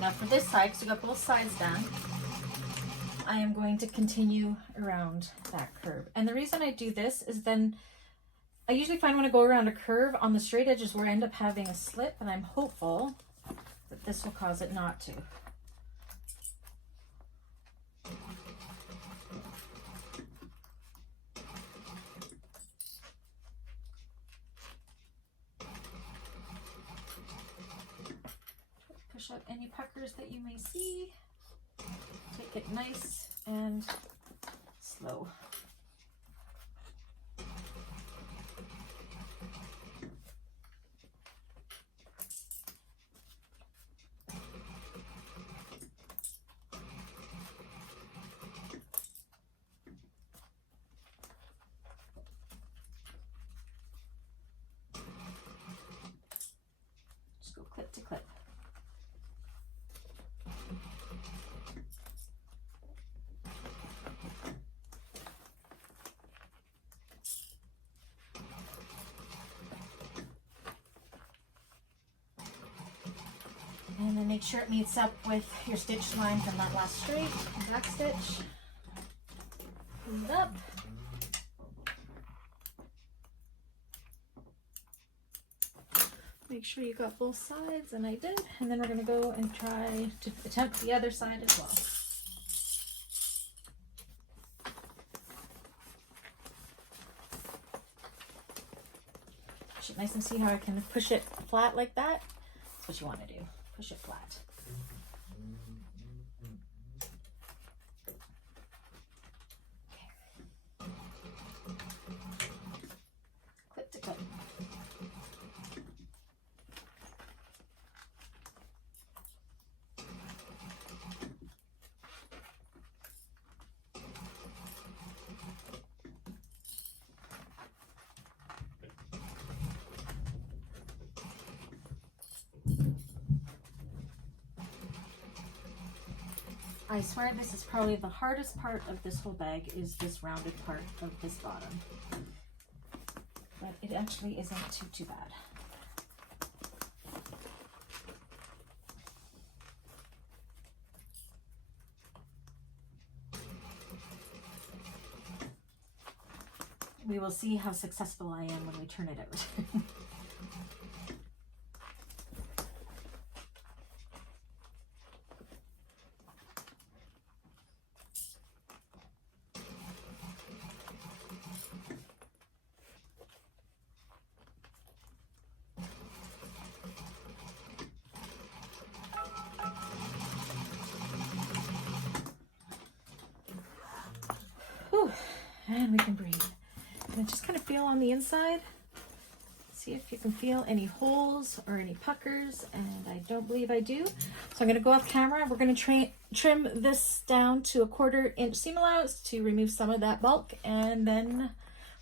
Now for this side, because we got both sides done, I am going to continue around that curve. And the reason I do this is then I usually find when I go around a curve on the straight edges where I end up having a slip, and I'm hopeful that this will cause it not to. Push out any puckers that you may see. Take it nice and slow. Just go clip to clip. make sure it meets up with your stitch line from that last straight and back stitch. Clean it up. Make sure you got both sides, and I did. And then we're going to go and try to attempt the other side as well. Push it nice and see how I can push it flat like that. That's what you want to do. Push it flat. Okay. Clip to clip. I swear this is probably the hardest part of this whole bag, is this rounded part of this bottom. But it actually isn't too bad. We will see how successful I am when we turn it out. And we can breathe. And just kind of feel on the inside. See if you can feel any holes or any puckers, and I don't believe I do. So I'm going to go off camera. We're going to trim this down to a 1/4 inch seam allowance to remove some of that bulk, and then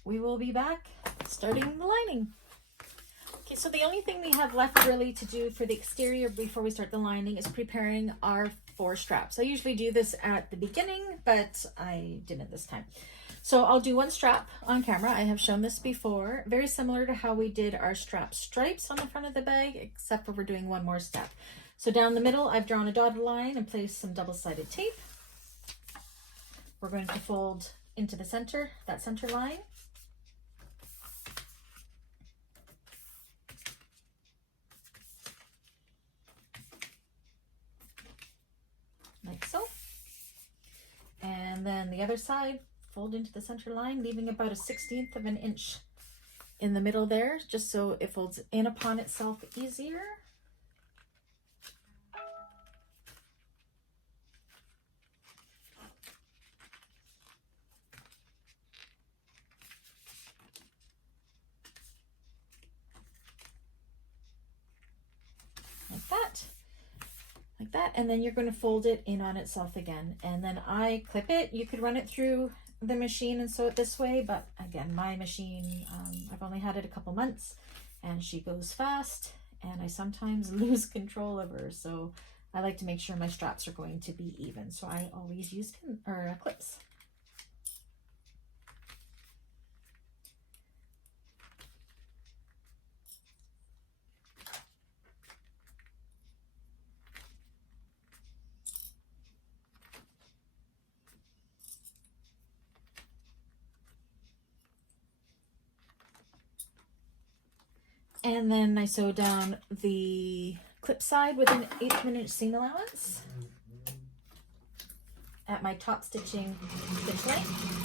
we will be back starting the lining. Okay, so the only thing we have left really to do for the exterior before we start the lining is preparing our 4 straps. I usually do this at the beginning, but I didn't this time. So I'll do 1 strap on camera. I have shown this before, very similar to how we did our strap stripes on the front of the bag, except for we're doing 1 more step. So down the middle, I've drawn a dotted line and placed some double-sided tape. We're going to fold into the center, that center line. Like so. And then the other side, fold into the center line, leaving about a 1/16 of an inch in the middle there, just so it folds in upon itself easier. Like that. Like that, and then you're going to fold it in on itself again, and then I clip it. You could run it through the machine and sew it this way, but again, my machine, I've only had it a couple months, and she goes fast, and I sometimes lose control of her, so I like to make sure my straps are going to be even, so I always use clips. And then I sew down the clip side with an 1/8 of an inch seam allowance at my top stitching stitch length.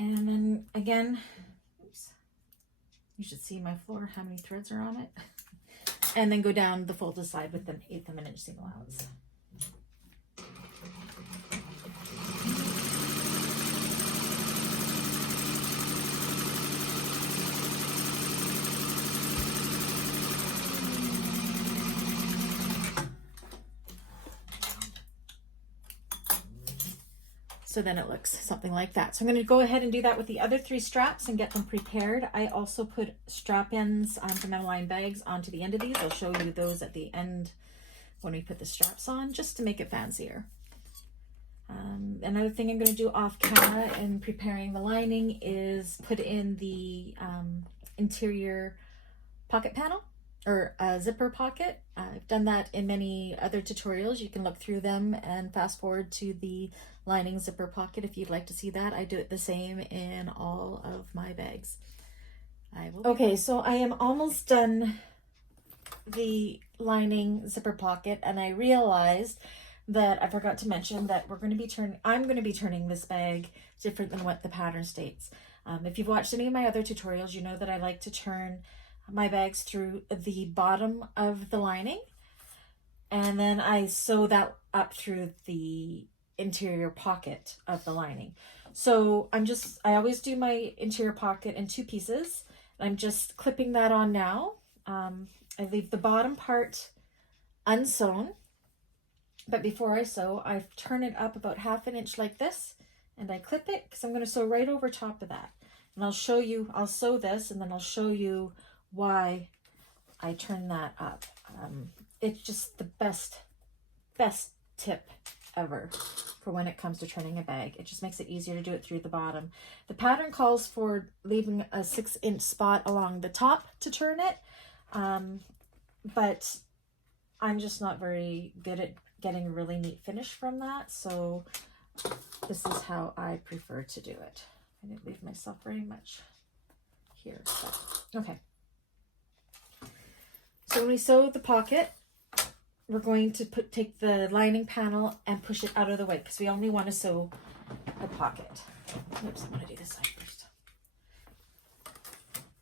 And then again, oops, you should see my floor, how many threads are on it. And then go down the folded side with an 1/8 of an inch seam allowance. So then it looks something like that. So I'm going to go ahead and do that with the other 3 straps and get them prepared. I also put strap ends from metal-lined bags onto the end of these. I'll show you those at the end when we put the straps on, just to make it fancier. Another thing I'm going to do off camera in preparing the lining is put in the interior pocket panel, or a zipper pocket. I've done that in many other tutorials. You can look through them and fast forward to the lining zipper pocket if you'd like to see that. I do it the same in all of my bags. Okay, so I am almost done the lining zipper pocket, and I realized that I forgot to mention that I'm going to be turning this bag different than what the pattern states. If you've watched any of my other tutorials, you know that I like to turn my bags through the bottom of the lining, and then I sew that up through the interior pocket of the lining. So I always do my interior pocket in 2 pieces. I'm just clipping that on now. I leave the bottom part unsewn, but before I sew, I turn it up about 1/2 inch like this, and I clip it because I'm going to sew right over top of that. And I'll sew this, and then I'll show you why I turn that up. It's just the best tip ever for when it comes to turning a bag. It just makes it easier to do it through the bottom. The pattern calls for leaving a 6-inch spot along the top to turn it, but I'm just not very good at getting a really neat finish from that, so this is how I prefer to do it. I didn't leave myself very much here, but okay. So when we sew the pocket, we're going to take the lining panel and push it out of the way because we only want to sew the pocket. Oops, I'm going to do this side first.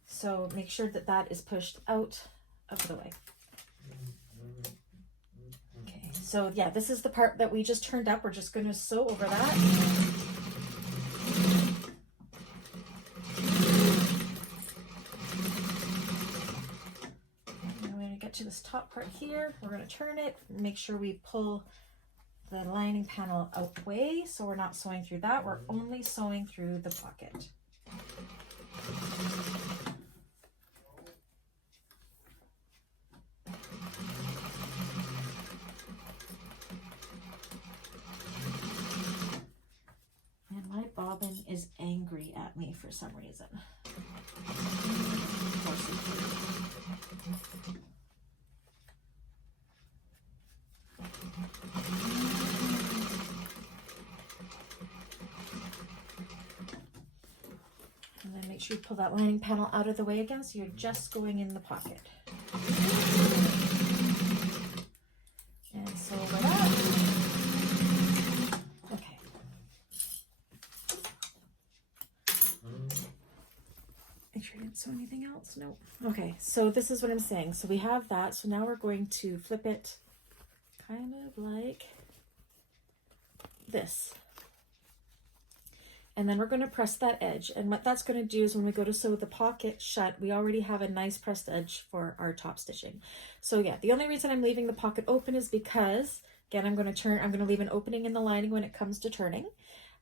So make sure that that is pushed out of the way. Okay, so yeah, this is the part that we just turned up. We're just going to sew over that. To this top part here, we're going to turn it, make sure we pull the lining panel away so we're not sewing through that, we're only sewing through the pocket. And my bobbin is angry at me for some reason. And then make sure you pull that lining panel out of the way again so you're just going in the pocket. And sew over that. Okay. Make sure I didn't sew anything else. Nope. Okay, so this is what I'm saying. So we have that. So now we're going to flip it kind of like this. And then we're going to press that edge. And what that's going to do is when we go to sew the pocket shut, we already have a nice pressed edge for our top stitching. So yeah, the only reason I'm leaving the pocket open is because, again, I'm going to leave an opening in the lining when it comes to turning.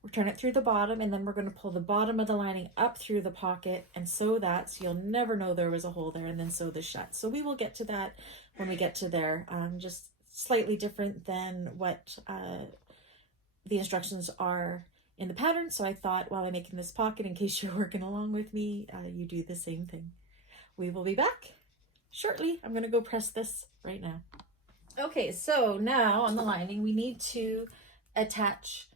We'll turn it through the bottom, and then we're going to pull the bottom of the lining up through the pocket and sew that so you'll never know there was a hole there, and then sew this shut. So we will get to that when we get to there. Just slightly different than what the instructions are in the pattern. So I thought while I'm making this pocket, in case you're working along with me, you do the same thing. We will be back shortly. I'm going to go press this right now. Okay, so now on the lining, we need to attach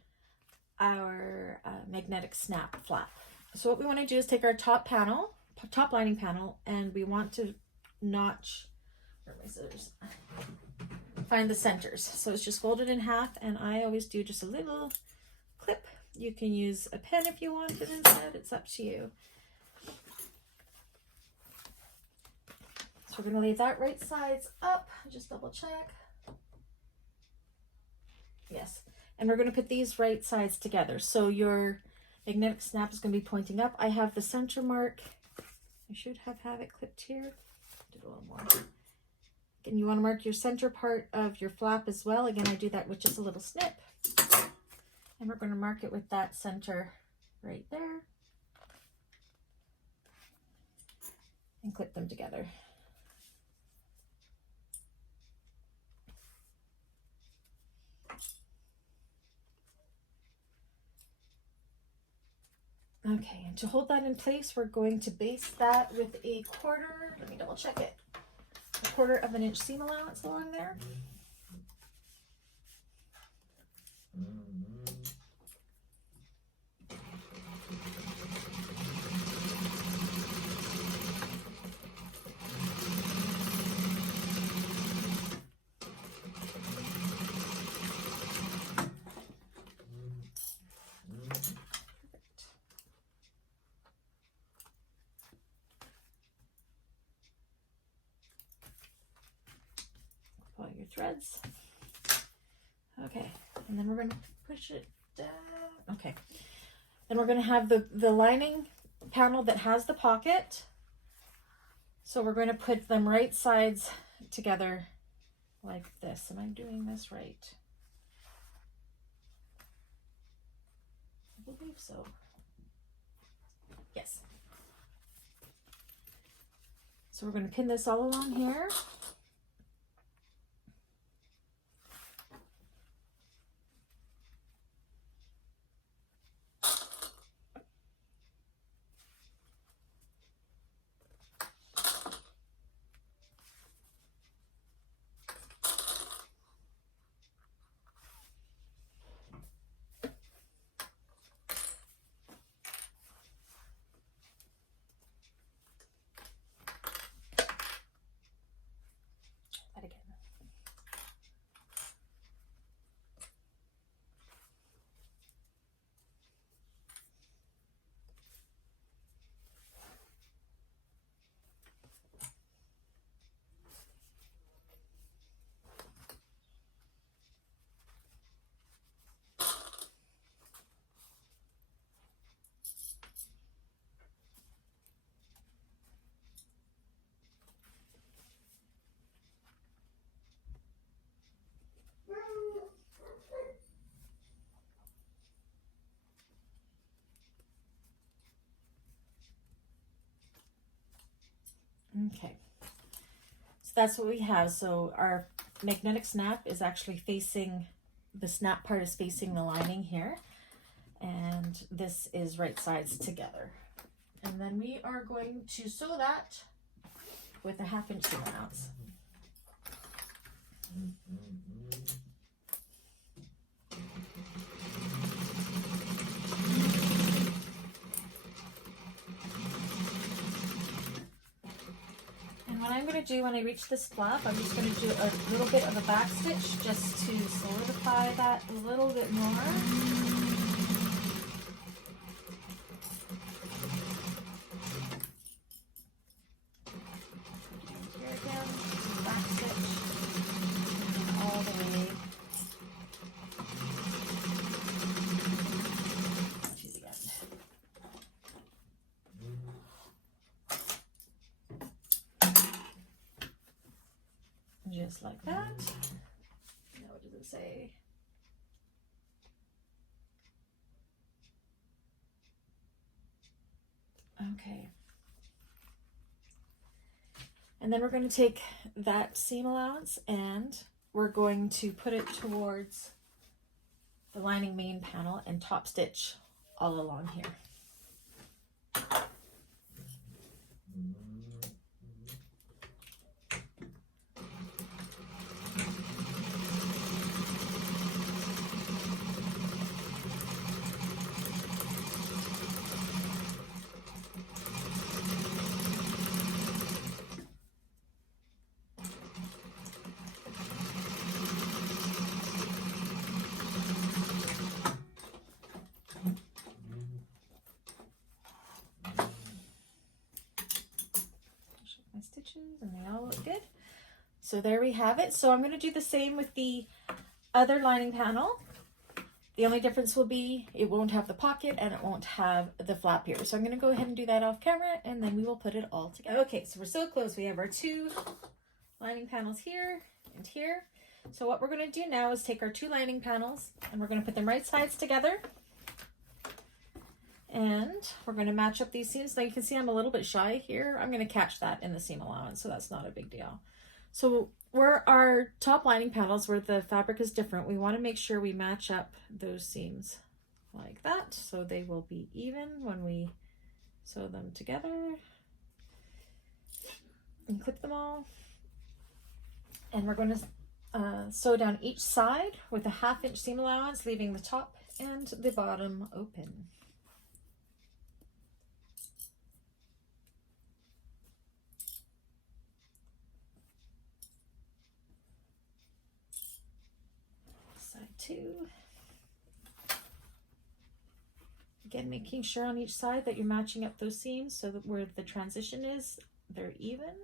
our magnetic snap flap. So what we want to do is take our top lining panel, and we want to notch, where are my scissors? Find the centers. So it's just folded in half, and I always do just a little clip. You can use a pen if you want it instead. It's up to you. So we're going to leave that right sides up. Just double check. Yes. And we're going to put these right sides together. So your magnetic snap is going to be pointing up. I have the center mark. I should have it clipped here. Do a little more. Again, you want to mark your center part of your flap as well. Again, I do that with just a little snip. And we're going to mark it with that center right there and clip them together. Okay, and to hold that in place, we're going to base that with a quarter, let me double check it, a 1/4 inch seam allowance along there. Pull out your threads. Okay, and then we're going to push it down. Okay, then we're going to have the lining panel that has the pocket. So we're going to put them right sides together like this. Am I doing this right? I believe so. Yes. So we're going to pin this all along here. Okay, so that's what we have. So our magnetic snap is actually facing, the snap part is facing the lining here, and this is right sides together. And then we are going to sew that with a 1/2 inch seam allowance. What I'm going to do when I reach this flap, I'm just going to do a little bit of a back stitch just to solidify that a little bit more. Here again, back stitch all the way to the end. Just like that. Now what does it say? Okay. And then we're going to take that seam allowance and we're going to put it towards the lining main panel and top stitch all along here. And they all look good. So there we have it. So I'm going to do the same with the other lining panel. The only difference will be it won't have the pocket and it won't have the flap here. So I'm going to go ahead and do that off camera and then we will put it all together. Okay, so we're so close. We have our 2 lining panels here and here. So what we're going to do now is take our 2 lining panels and we're going to put them right sides together. And we're going to match up these seams. Now you can see I'm a little bit shy here. I'm going to catch that in the seam allowance, so that's not a big deal. So where our top lining panels, where the fabric is different, we want to make sure we match up those seams like that, so they will be even when we sew them together. And clip them all. And we're going to sew down each side with a 1/2 inch seam allowance, leaving the top and the bottom open. Side 2. Again, making sure on each side that you're matching up those seams so that where the transition is, they're even.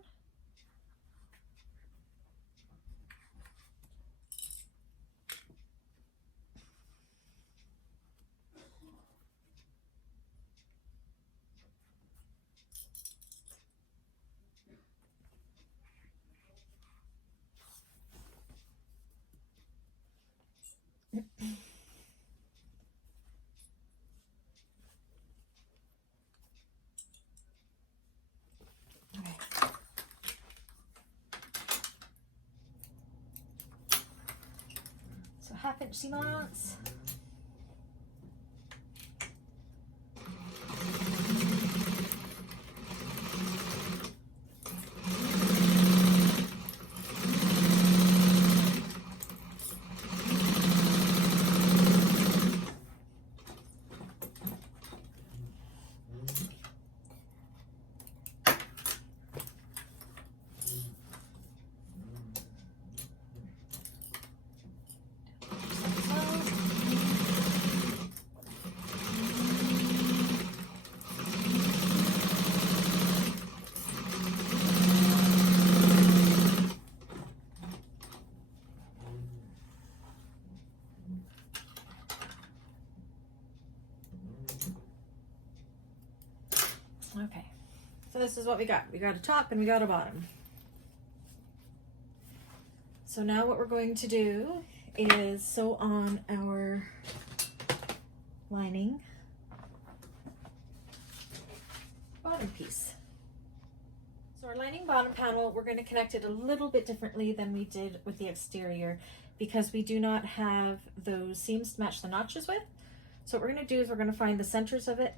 So 1/2 inch seam allowance. Okay, so this is what we got. We got a top and we got a bottom. So now what we're going to do is sew on our lining bottom piece. So our lining bottom panel, we're going to connect it a little bit differently than we did with the exterior because we do not have those seams to match the notches with. So what we're going to do is we're going to find the centers of it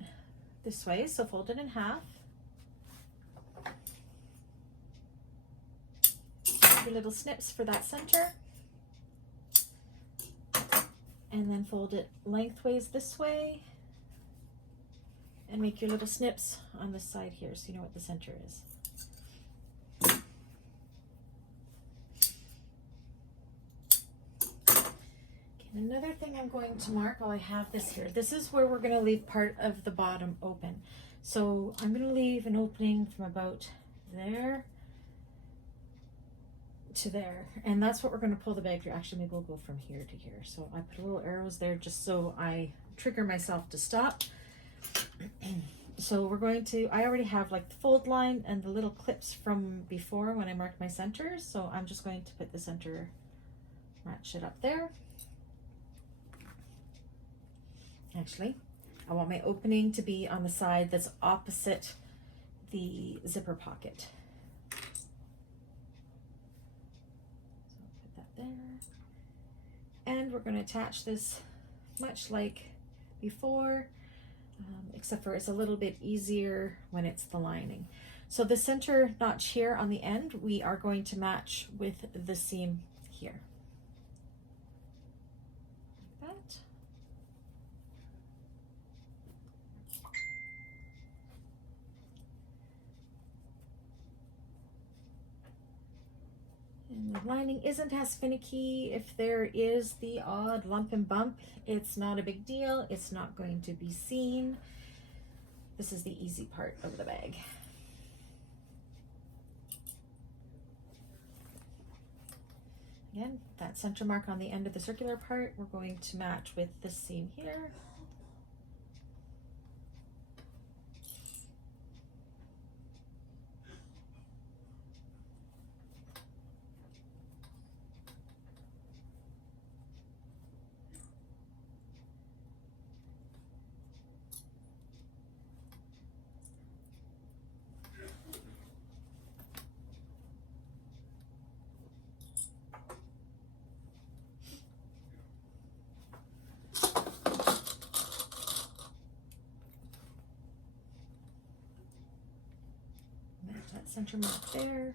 this way, so fold it in half. Your little snips for that center. And then fold it lengthways this way. And make your little snips on this side here so you know what the center is. Another thing I'm going to mark while I have this here, this is where we're going to leave part of the bottom open. So I'm going to leave an opening from about there to there, and that's what we're going to pull the bag through. Actually, maybe we'll go from here to here. So I put little arrows there just so I trigger myself to stop. So we're going to, I already have like the fold line and the little clips from before when I marked my centers, so I'm just going to put the center, match it up there. Actually, I want my opening to be on the side that's opposite the zipper pocket. So I'll put that there. And we're going to attach this much like before, except for it's a little bit easier when it's the lining. So the center notch here on the end, we are going to match with the seam here. Like that. And the lining isn't as finicky. If there is the odd lump and bump, it's not a big deal. It's not going to be seen. This is the easy part of the bag. Again, that center mark on the end of the circular part, we're going to match with this seam here. center mark there.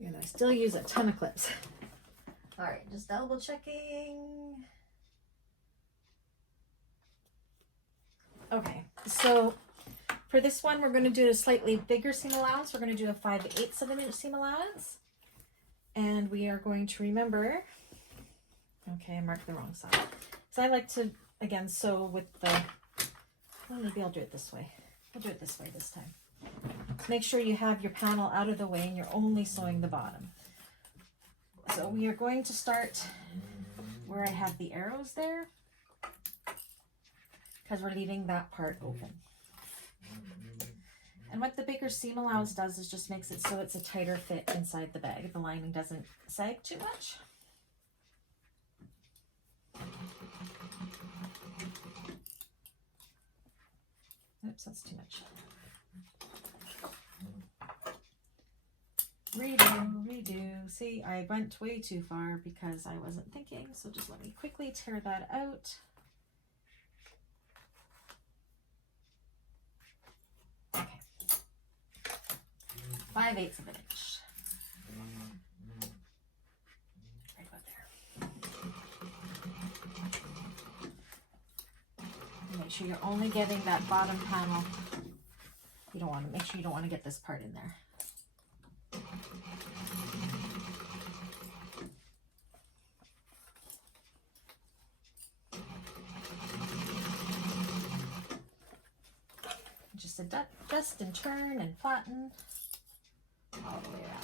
And I still use a ton of clips. All right, just double checking. Okay, so for this one, we're going to do a slightly bigger seam allowance. We're going to do a 5/8 of an inch seam allowance. And we are going to remember, okay, I marked the wrong side. So I like to, again, sew with the, well, maybe I'll do it this way. I'll do it this way this time. Make sure you have your panel out of the way and you're only sewing the bottom. So we are going to start where I have the arrows there, because we're leaving that part open. And what the bigger seam allowance does is just makes it so it's a tighter fit inside the bag. The lining doesn't sag too much. Oops, that's too much. Redo. See, I went way too far because I wasn't thinking. So just let me quickly tear that out. Okay. 5/8 of an inch. Right about there. And make sure you're only getting that bottom panel. You don't want to, make sure you don't want to get this part in there. Just adjust and turn and flatten all the way around.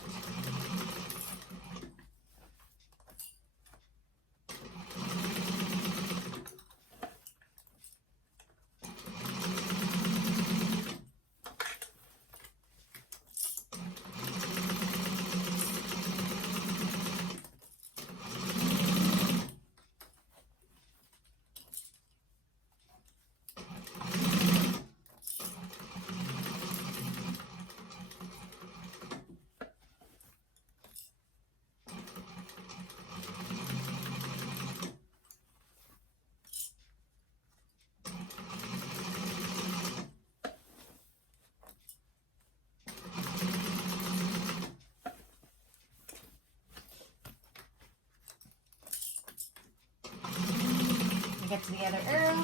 Get to the other arrow,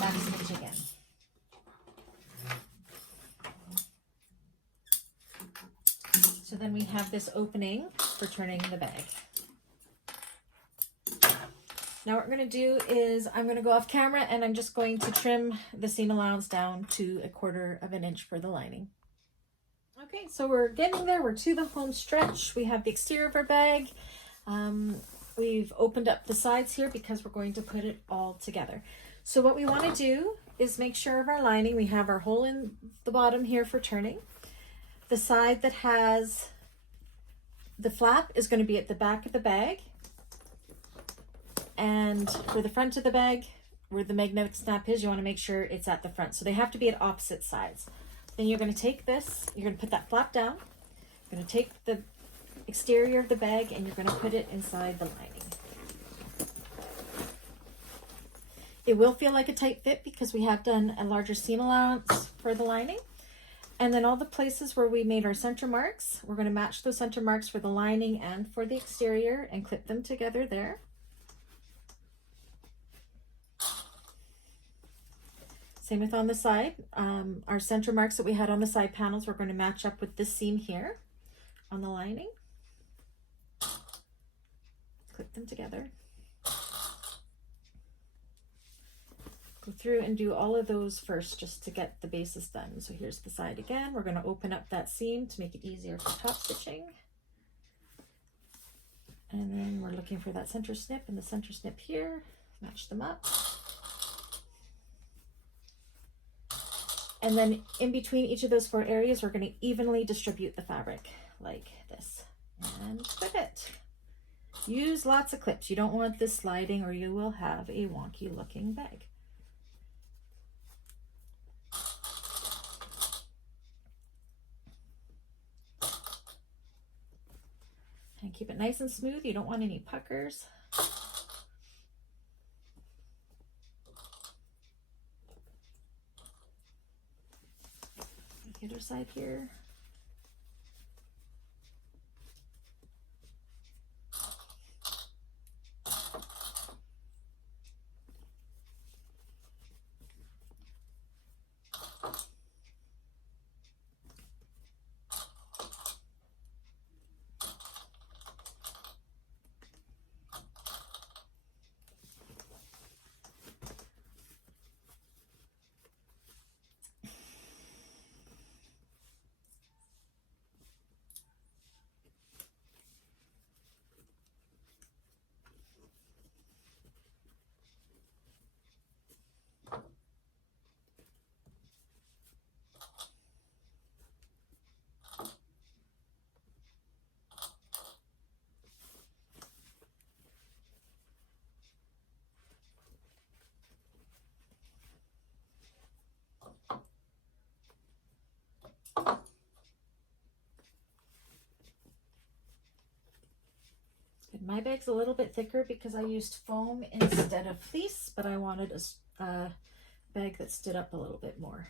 back stitch again. So then we have this opening for turning the bag. Now what we're going to do is I'm going to go off camera and I'm just going to trim the seam allowance down to 1/4 of an inch for the lining. Okay, so we're getting there. We're to the home stretch. We have the exterior of our bag. We've opened up the sides here because we're going to put it all together. So what we want to do is make sure of our lining. We have our hole in the bottom here for turning. The side that has the flap is going to be at the back of the bag. And for the front of the bag, where the magnetic snap is, you want to make sure it's at the front. So they have to be at opposite sides. Then you're going to take this, you're going to put that flap down. You're going to take the exterior of the bag and you're going to put it inside the lining. It will feel like a tight fit because we have done a larger seam allowance for the lining. And then all the places where we made our center marks, we're going to match those center marks for the lining and for the exterior and clip them together there. Same with on the side. Our center marks that we had on the side panels, we're going to match up with this seam here on the lining. Clip them together. go through and do all of those first just to get the bases done. So here's the side again. We're going to open up that seam to make it easier for top stitching. And then we're looking for that center snip and the center snip here. Match them up. And then in between each of those 4 areas, we're going to evenly distribute the fabric like this. And clip it. Use lots of clips. You don't want this sliding or you will have a wonky looking bag. And keep it nice and smooth. You don't want any puckers. The other side here. My bag's a little bit thicker because I used foam instead of fleece, but I wanted a bag that stood up a little bit more.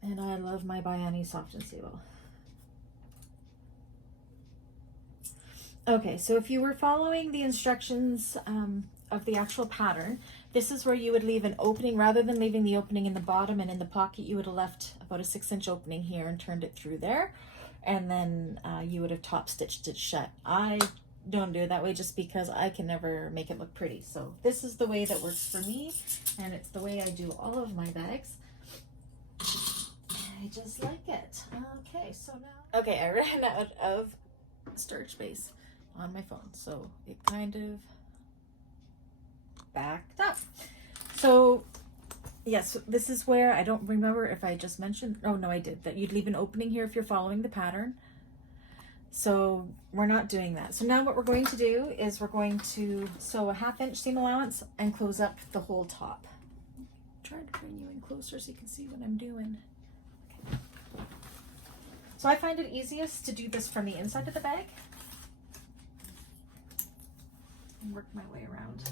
And I love my Biani Soft and Stable. Okay, so if you were following the instructions of the actual pattern, this is where you would leave an opening. Rather than leaving the opening in the bottom and in the pocket, you would have left about a 6-inch opening here and turned it through there. And then you would have top stitched it shut. I don't do it that way just because I can never make it look pretty. So this is the way that works for me, and it's the way I do all of my bags. I just like it. Okay, so now, okay, I ran out of storage space on my phone, so it kind of backed up. So yes, this is where, I don't remember if I just mentioned, oh no I did, that you'd leave an opening here if you're following the pattern. So we're not doing that. So now what we're going to do is we're going to sew a 1/2-inch seam allowance and close up the whole top. I'm trying to bring you in closer so you can see what I'm doing. Okay. So I find it easiest to do this from the inside of the bag and work my way around.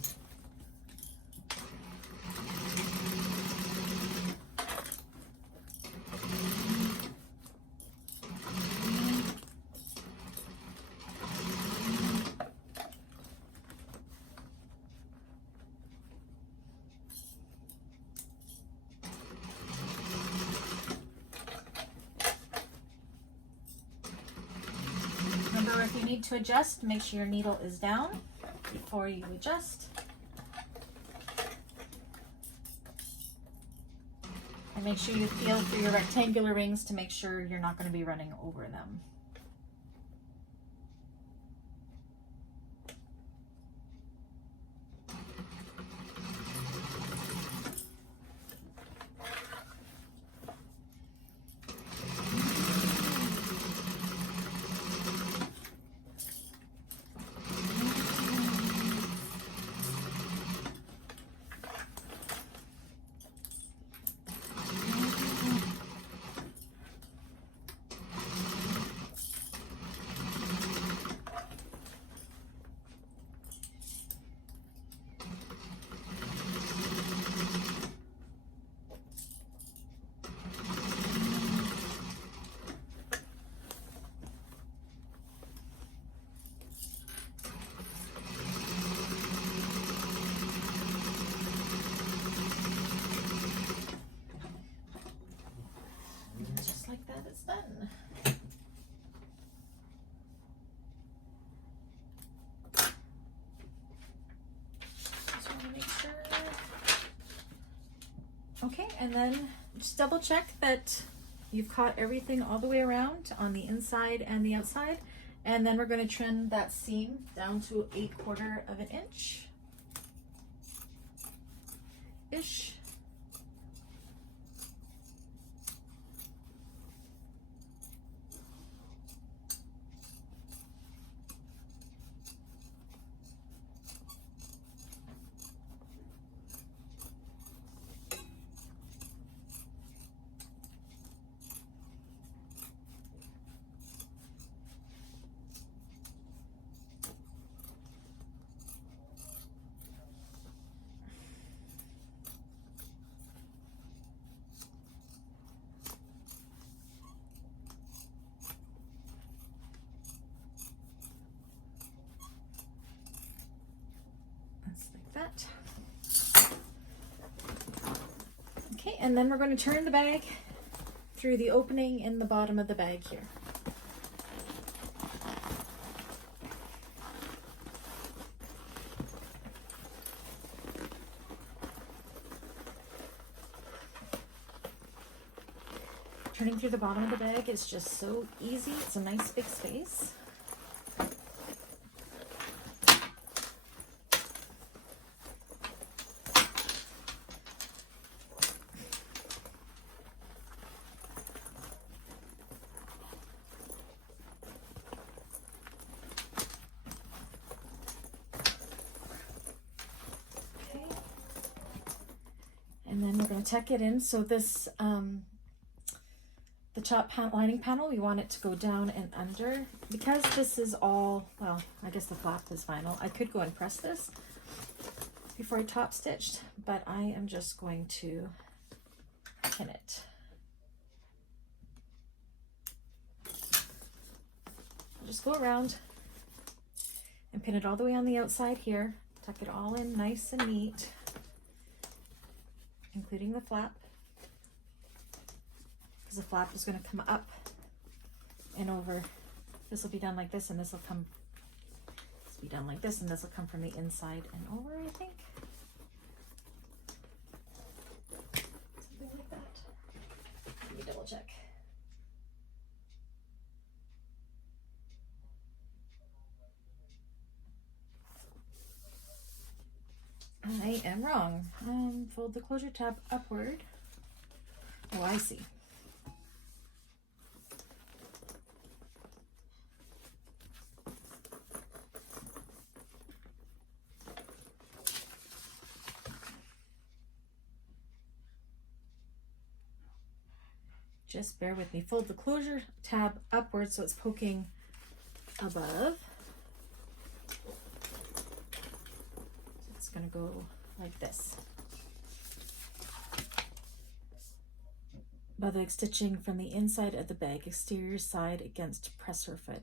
Remember, if you need to adjust, make sure your needle is down before you adjust. And make sure you feel for your rectangular rings to make sure you're not going to be running over them. It's done. So and then just double check that you've caught everything all the way around on the inside and the outside. And then we're going to trim that seam down to 1/4 of an inch ish. That. Okay, and then we're going to turn the bag through the opening in the bottom of the bag here. Turning through the bottom of the bag is just so easy. It's a nice big space. And then we're going to tuck it in. So this, the top lining panel, we want it to go down and under. Because this is all, well, I guess the flap is vinyl. I could go and press this before I top stitched, but I am just going to pin it. I'll just go around and pin it all the way on the outside here. Tuck it all in nice and neat, including the flap, because the flap is going to come up and over. This will be done like this, and this will come, this will be done like this, and this will come from the inside and over, I think. Something like that. Let me double check. I am wrong. Fold the closure tab upward. Oh, I see. Just bear with me. Fold the closure tab upward so it's poking above. Going to go like this. By the stitching from the inside of the bag, exterior side against presser foot.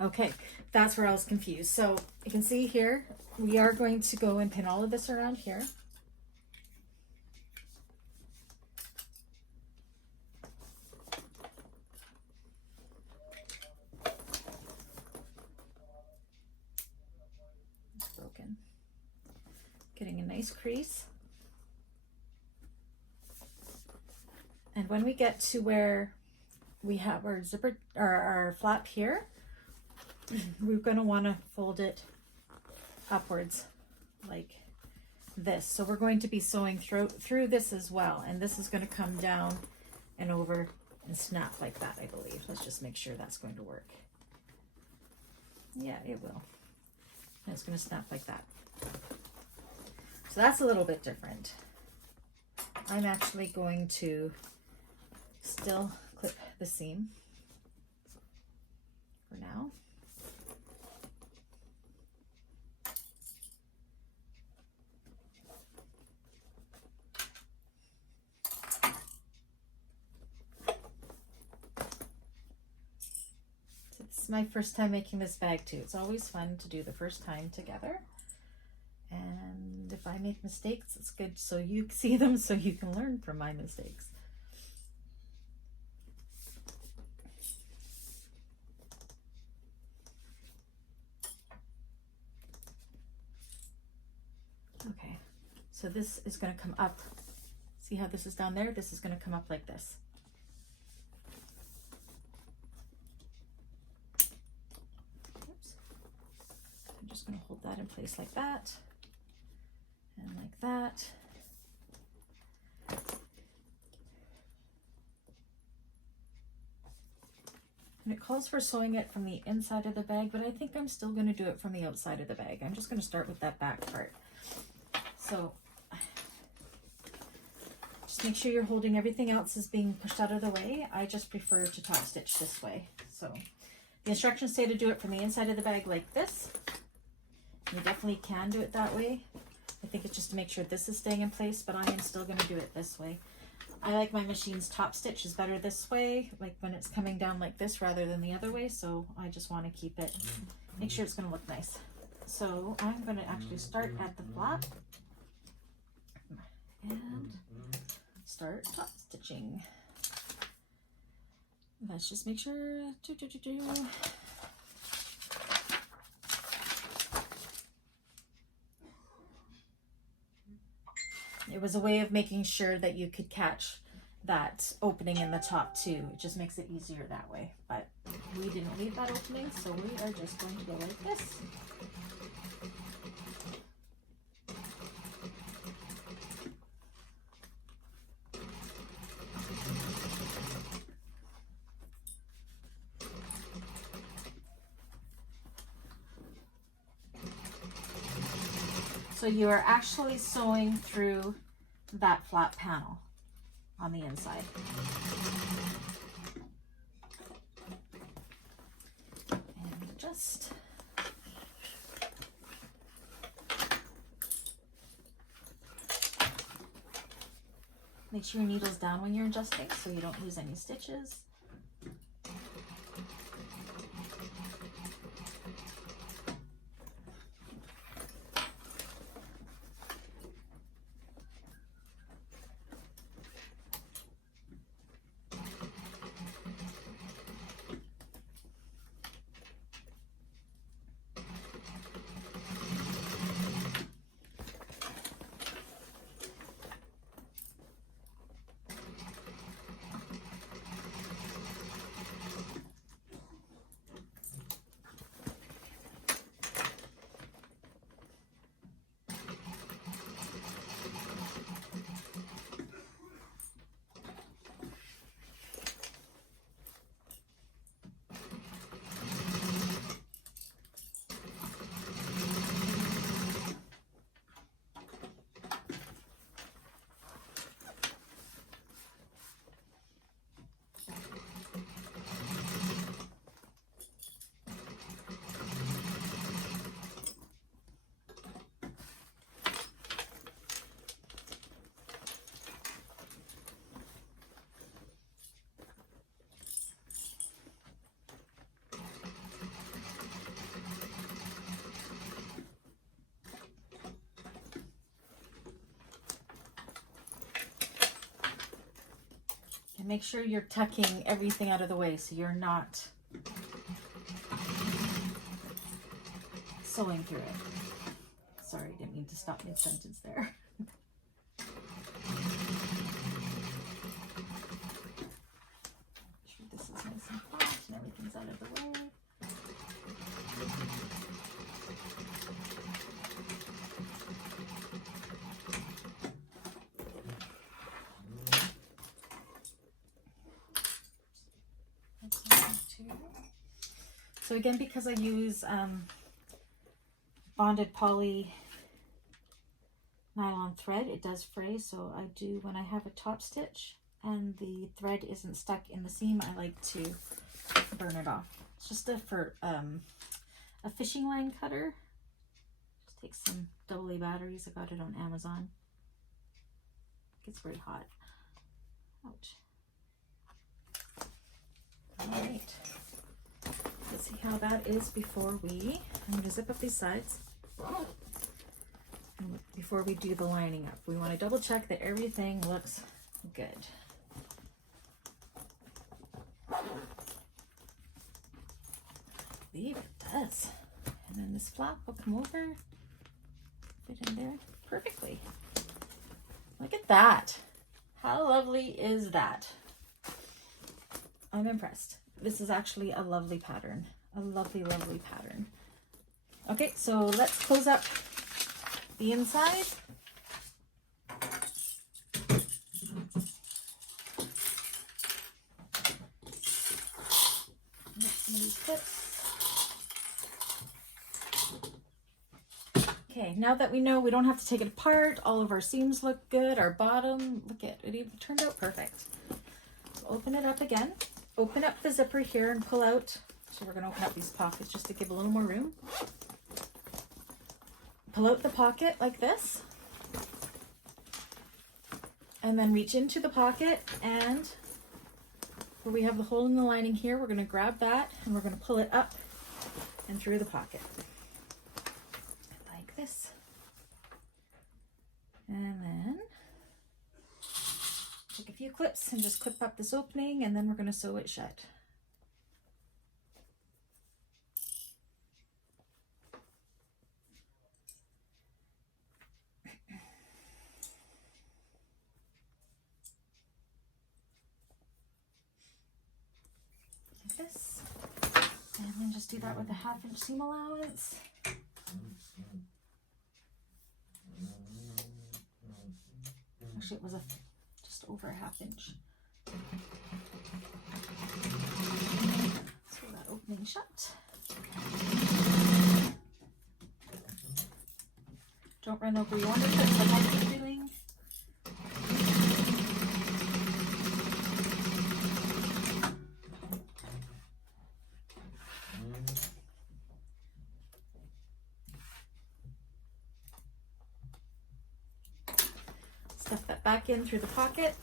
Okay, that's where I was confused. So you can see here, we are going to go and pin all of this around here. Getting a nice crease. And when we get to where we have our zipper or our flap here, we're going to want to fold it upwards like this. So we're going to be sewing through this as well, and this is going to come down and over and snap like that, I believe. Let's just make sure that's going to work. Yeah, it will. And it's going to snap like that. So that's a little bit different. I'm actually going to still clip the seam for now. It's my first time making this bag too. It's always fun to do the first time together. And if I make mistakes, it's good so you see them, so you can learn from my mistakes. So this is going to come up. See how this is down there? This is going to come up like this. Oops. I'm just going to hold that in place like that and like that. And it calls for sewing it from the inside of the bag, but I think I'm still going to do it from the outside of the bag. I'm just going to start with that back part. So just make sure you're holding everything else is being pushed out of the way. I just prefer to top stitch this way. So the instructions say to do it from the inside of the bag like this. You definitely can do it that way. I think it's just to make sure this is staying in place, but I am still going to do it this way. I like my machine's top stitch is better this way, like when it's coming down like this rather than the other way, so I just want to keep it, make sure it's going to look nice. So I'm going to actually start at the flap and start top stitching. Let's just make sure. It was a way of making sure that you could catch that opening in the top too. It just makes it easier that way. But we didn't leave that opening, so we are just going to go like this. So you are actually sewing through that flat panel on the inside. And just make sure your needle's down when you're adjusting so you don't lose any stitches. Make sure you're tucking everything out of the way so you're not sewing through it. Sorry, didn't mean to stop mid-sentence there. Make sure this is nice and flat and everything's out of the way. So again, because I use bonded poly nylon thread, it does fray. So I do, when I have a top stitch and the thread isn't stuck in the seam, I like to burn it off. It's just for a fishing line cutter. Just take some AA batteries. I got it on Amazon. It gets very hot. Ouch. All right. Let's see how that is before we, I'm going to zip up these sides. And before we do the lining up, we want to double check that everything looks good. I believe it does. And then this flap will come over, fit in there perfectly. that. How lovely is that? I'm impressed. This is actually a lovely pattern. A lovely, lovely pattern. Okay, so let's close up the inside. Some of these clips. Okay, now that we know we don't have to take it apart, all of our seams look good, our bottom, look at it, it turned out perfect. So open it up again. Open up the zipper here and pull out. So we're going to open up these pockets just to give a little more room. Pull out the pocket like this. And then reach into the pocket, and where we have the hole in the lining here, we're going to grab that and we're going to pull it up and through the pocket. Like this. And then take a few clips and just clip up this opening, and then we're going to sew it shut. Like this. And then just do that with a 1/2 inch seam allowance. Actually, it was just over a 1/2 inch. So that opening shut. Don't run over your undercuts like I've been doing. Stuff that back in through the pocket.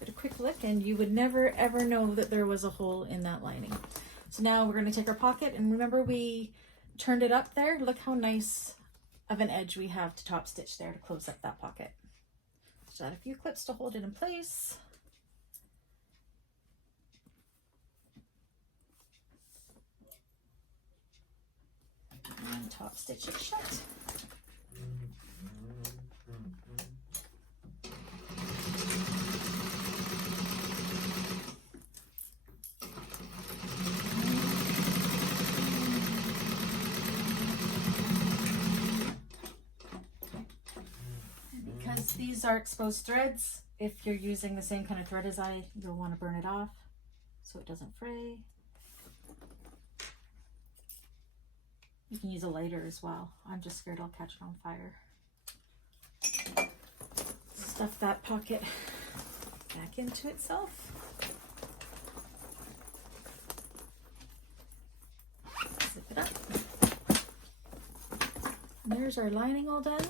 Get a quick look and you would never ever know that there was a hole in that lining. So now we're going to take our pocket, and remember we turned it up there. Look how nice of an edge we have to top stitch there to close up that pocket. Just add a few clips to hold it in place. And top stitch it shut. Because these are exposed threads, if you're using the same kind of thread as you'll want to burn it off so it doesn't fray. You can use a lighter as well. I'm just scared I'll catch it on fire. Stuff that pocket back into itself. Zip it up. And there's our lining all done.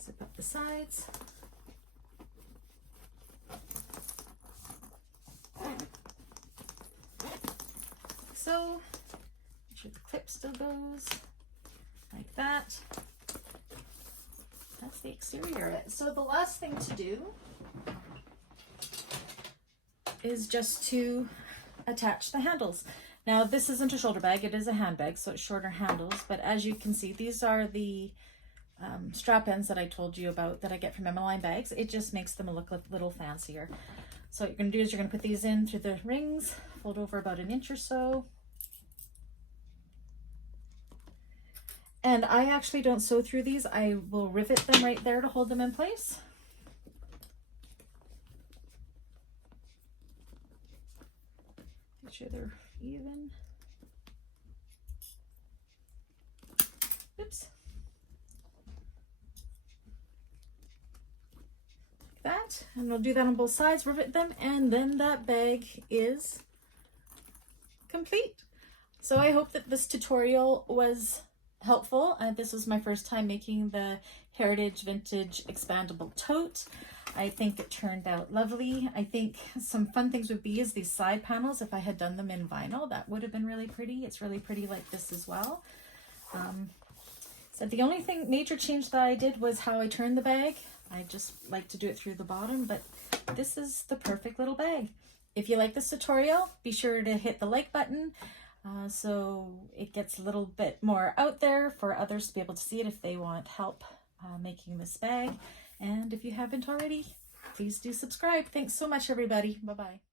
Zip up the sides. So, make sure the clip still goes like that. That's the exterior of it. So the last thing to do is just to attach the handles. Now this isn't a shoulder bag, it is a handbag, so it's shorter handles, but as you can see, these are the strap ends that I told you about that I get from Emmeline bags. It just makes them look a little fancier. So what you're going to do is you're going to put these in through the rings, fold over about 1 inch or so. And I actually don't sew through these. I will rivet them right there to hold them in place. Make sure they're even. Oops. Like that. And we'll do that on both sides, rivet them, and then that bag is complete. So I hope that this tutorial was helpful. This was my first time making the Heritage Vintage Expandable Tote. I think it turned out lovely. I think some fun things would be is these side panels. If I had done them in vinyl, that would have been really pretty. It's really pretty like this as well. So the only major change that I did was how I turned the bag. I just like to do it through the bottom, but this is the perfect little bag. If you like this tutorial, be sure to hit the like button. so it gets a little bit more out there for others to be able to see it if they want help making this bag. And if you haven't already, please do subscribe. Thanks so much, everybody. Bye-bye.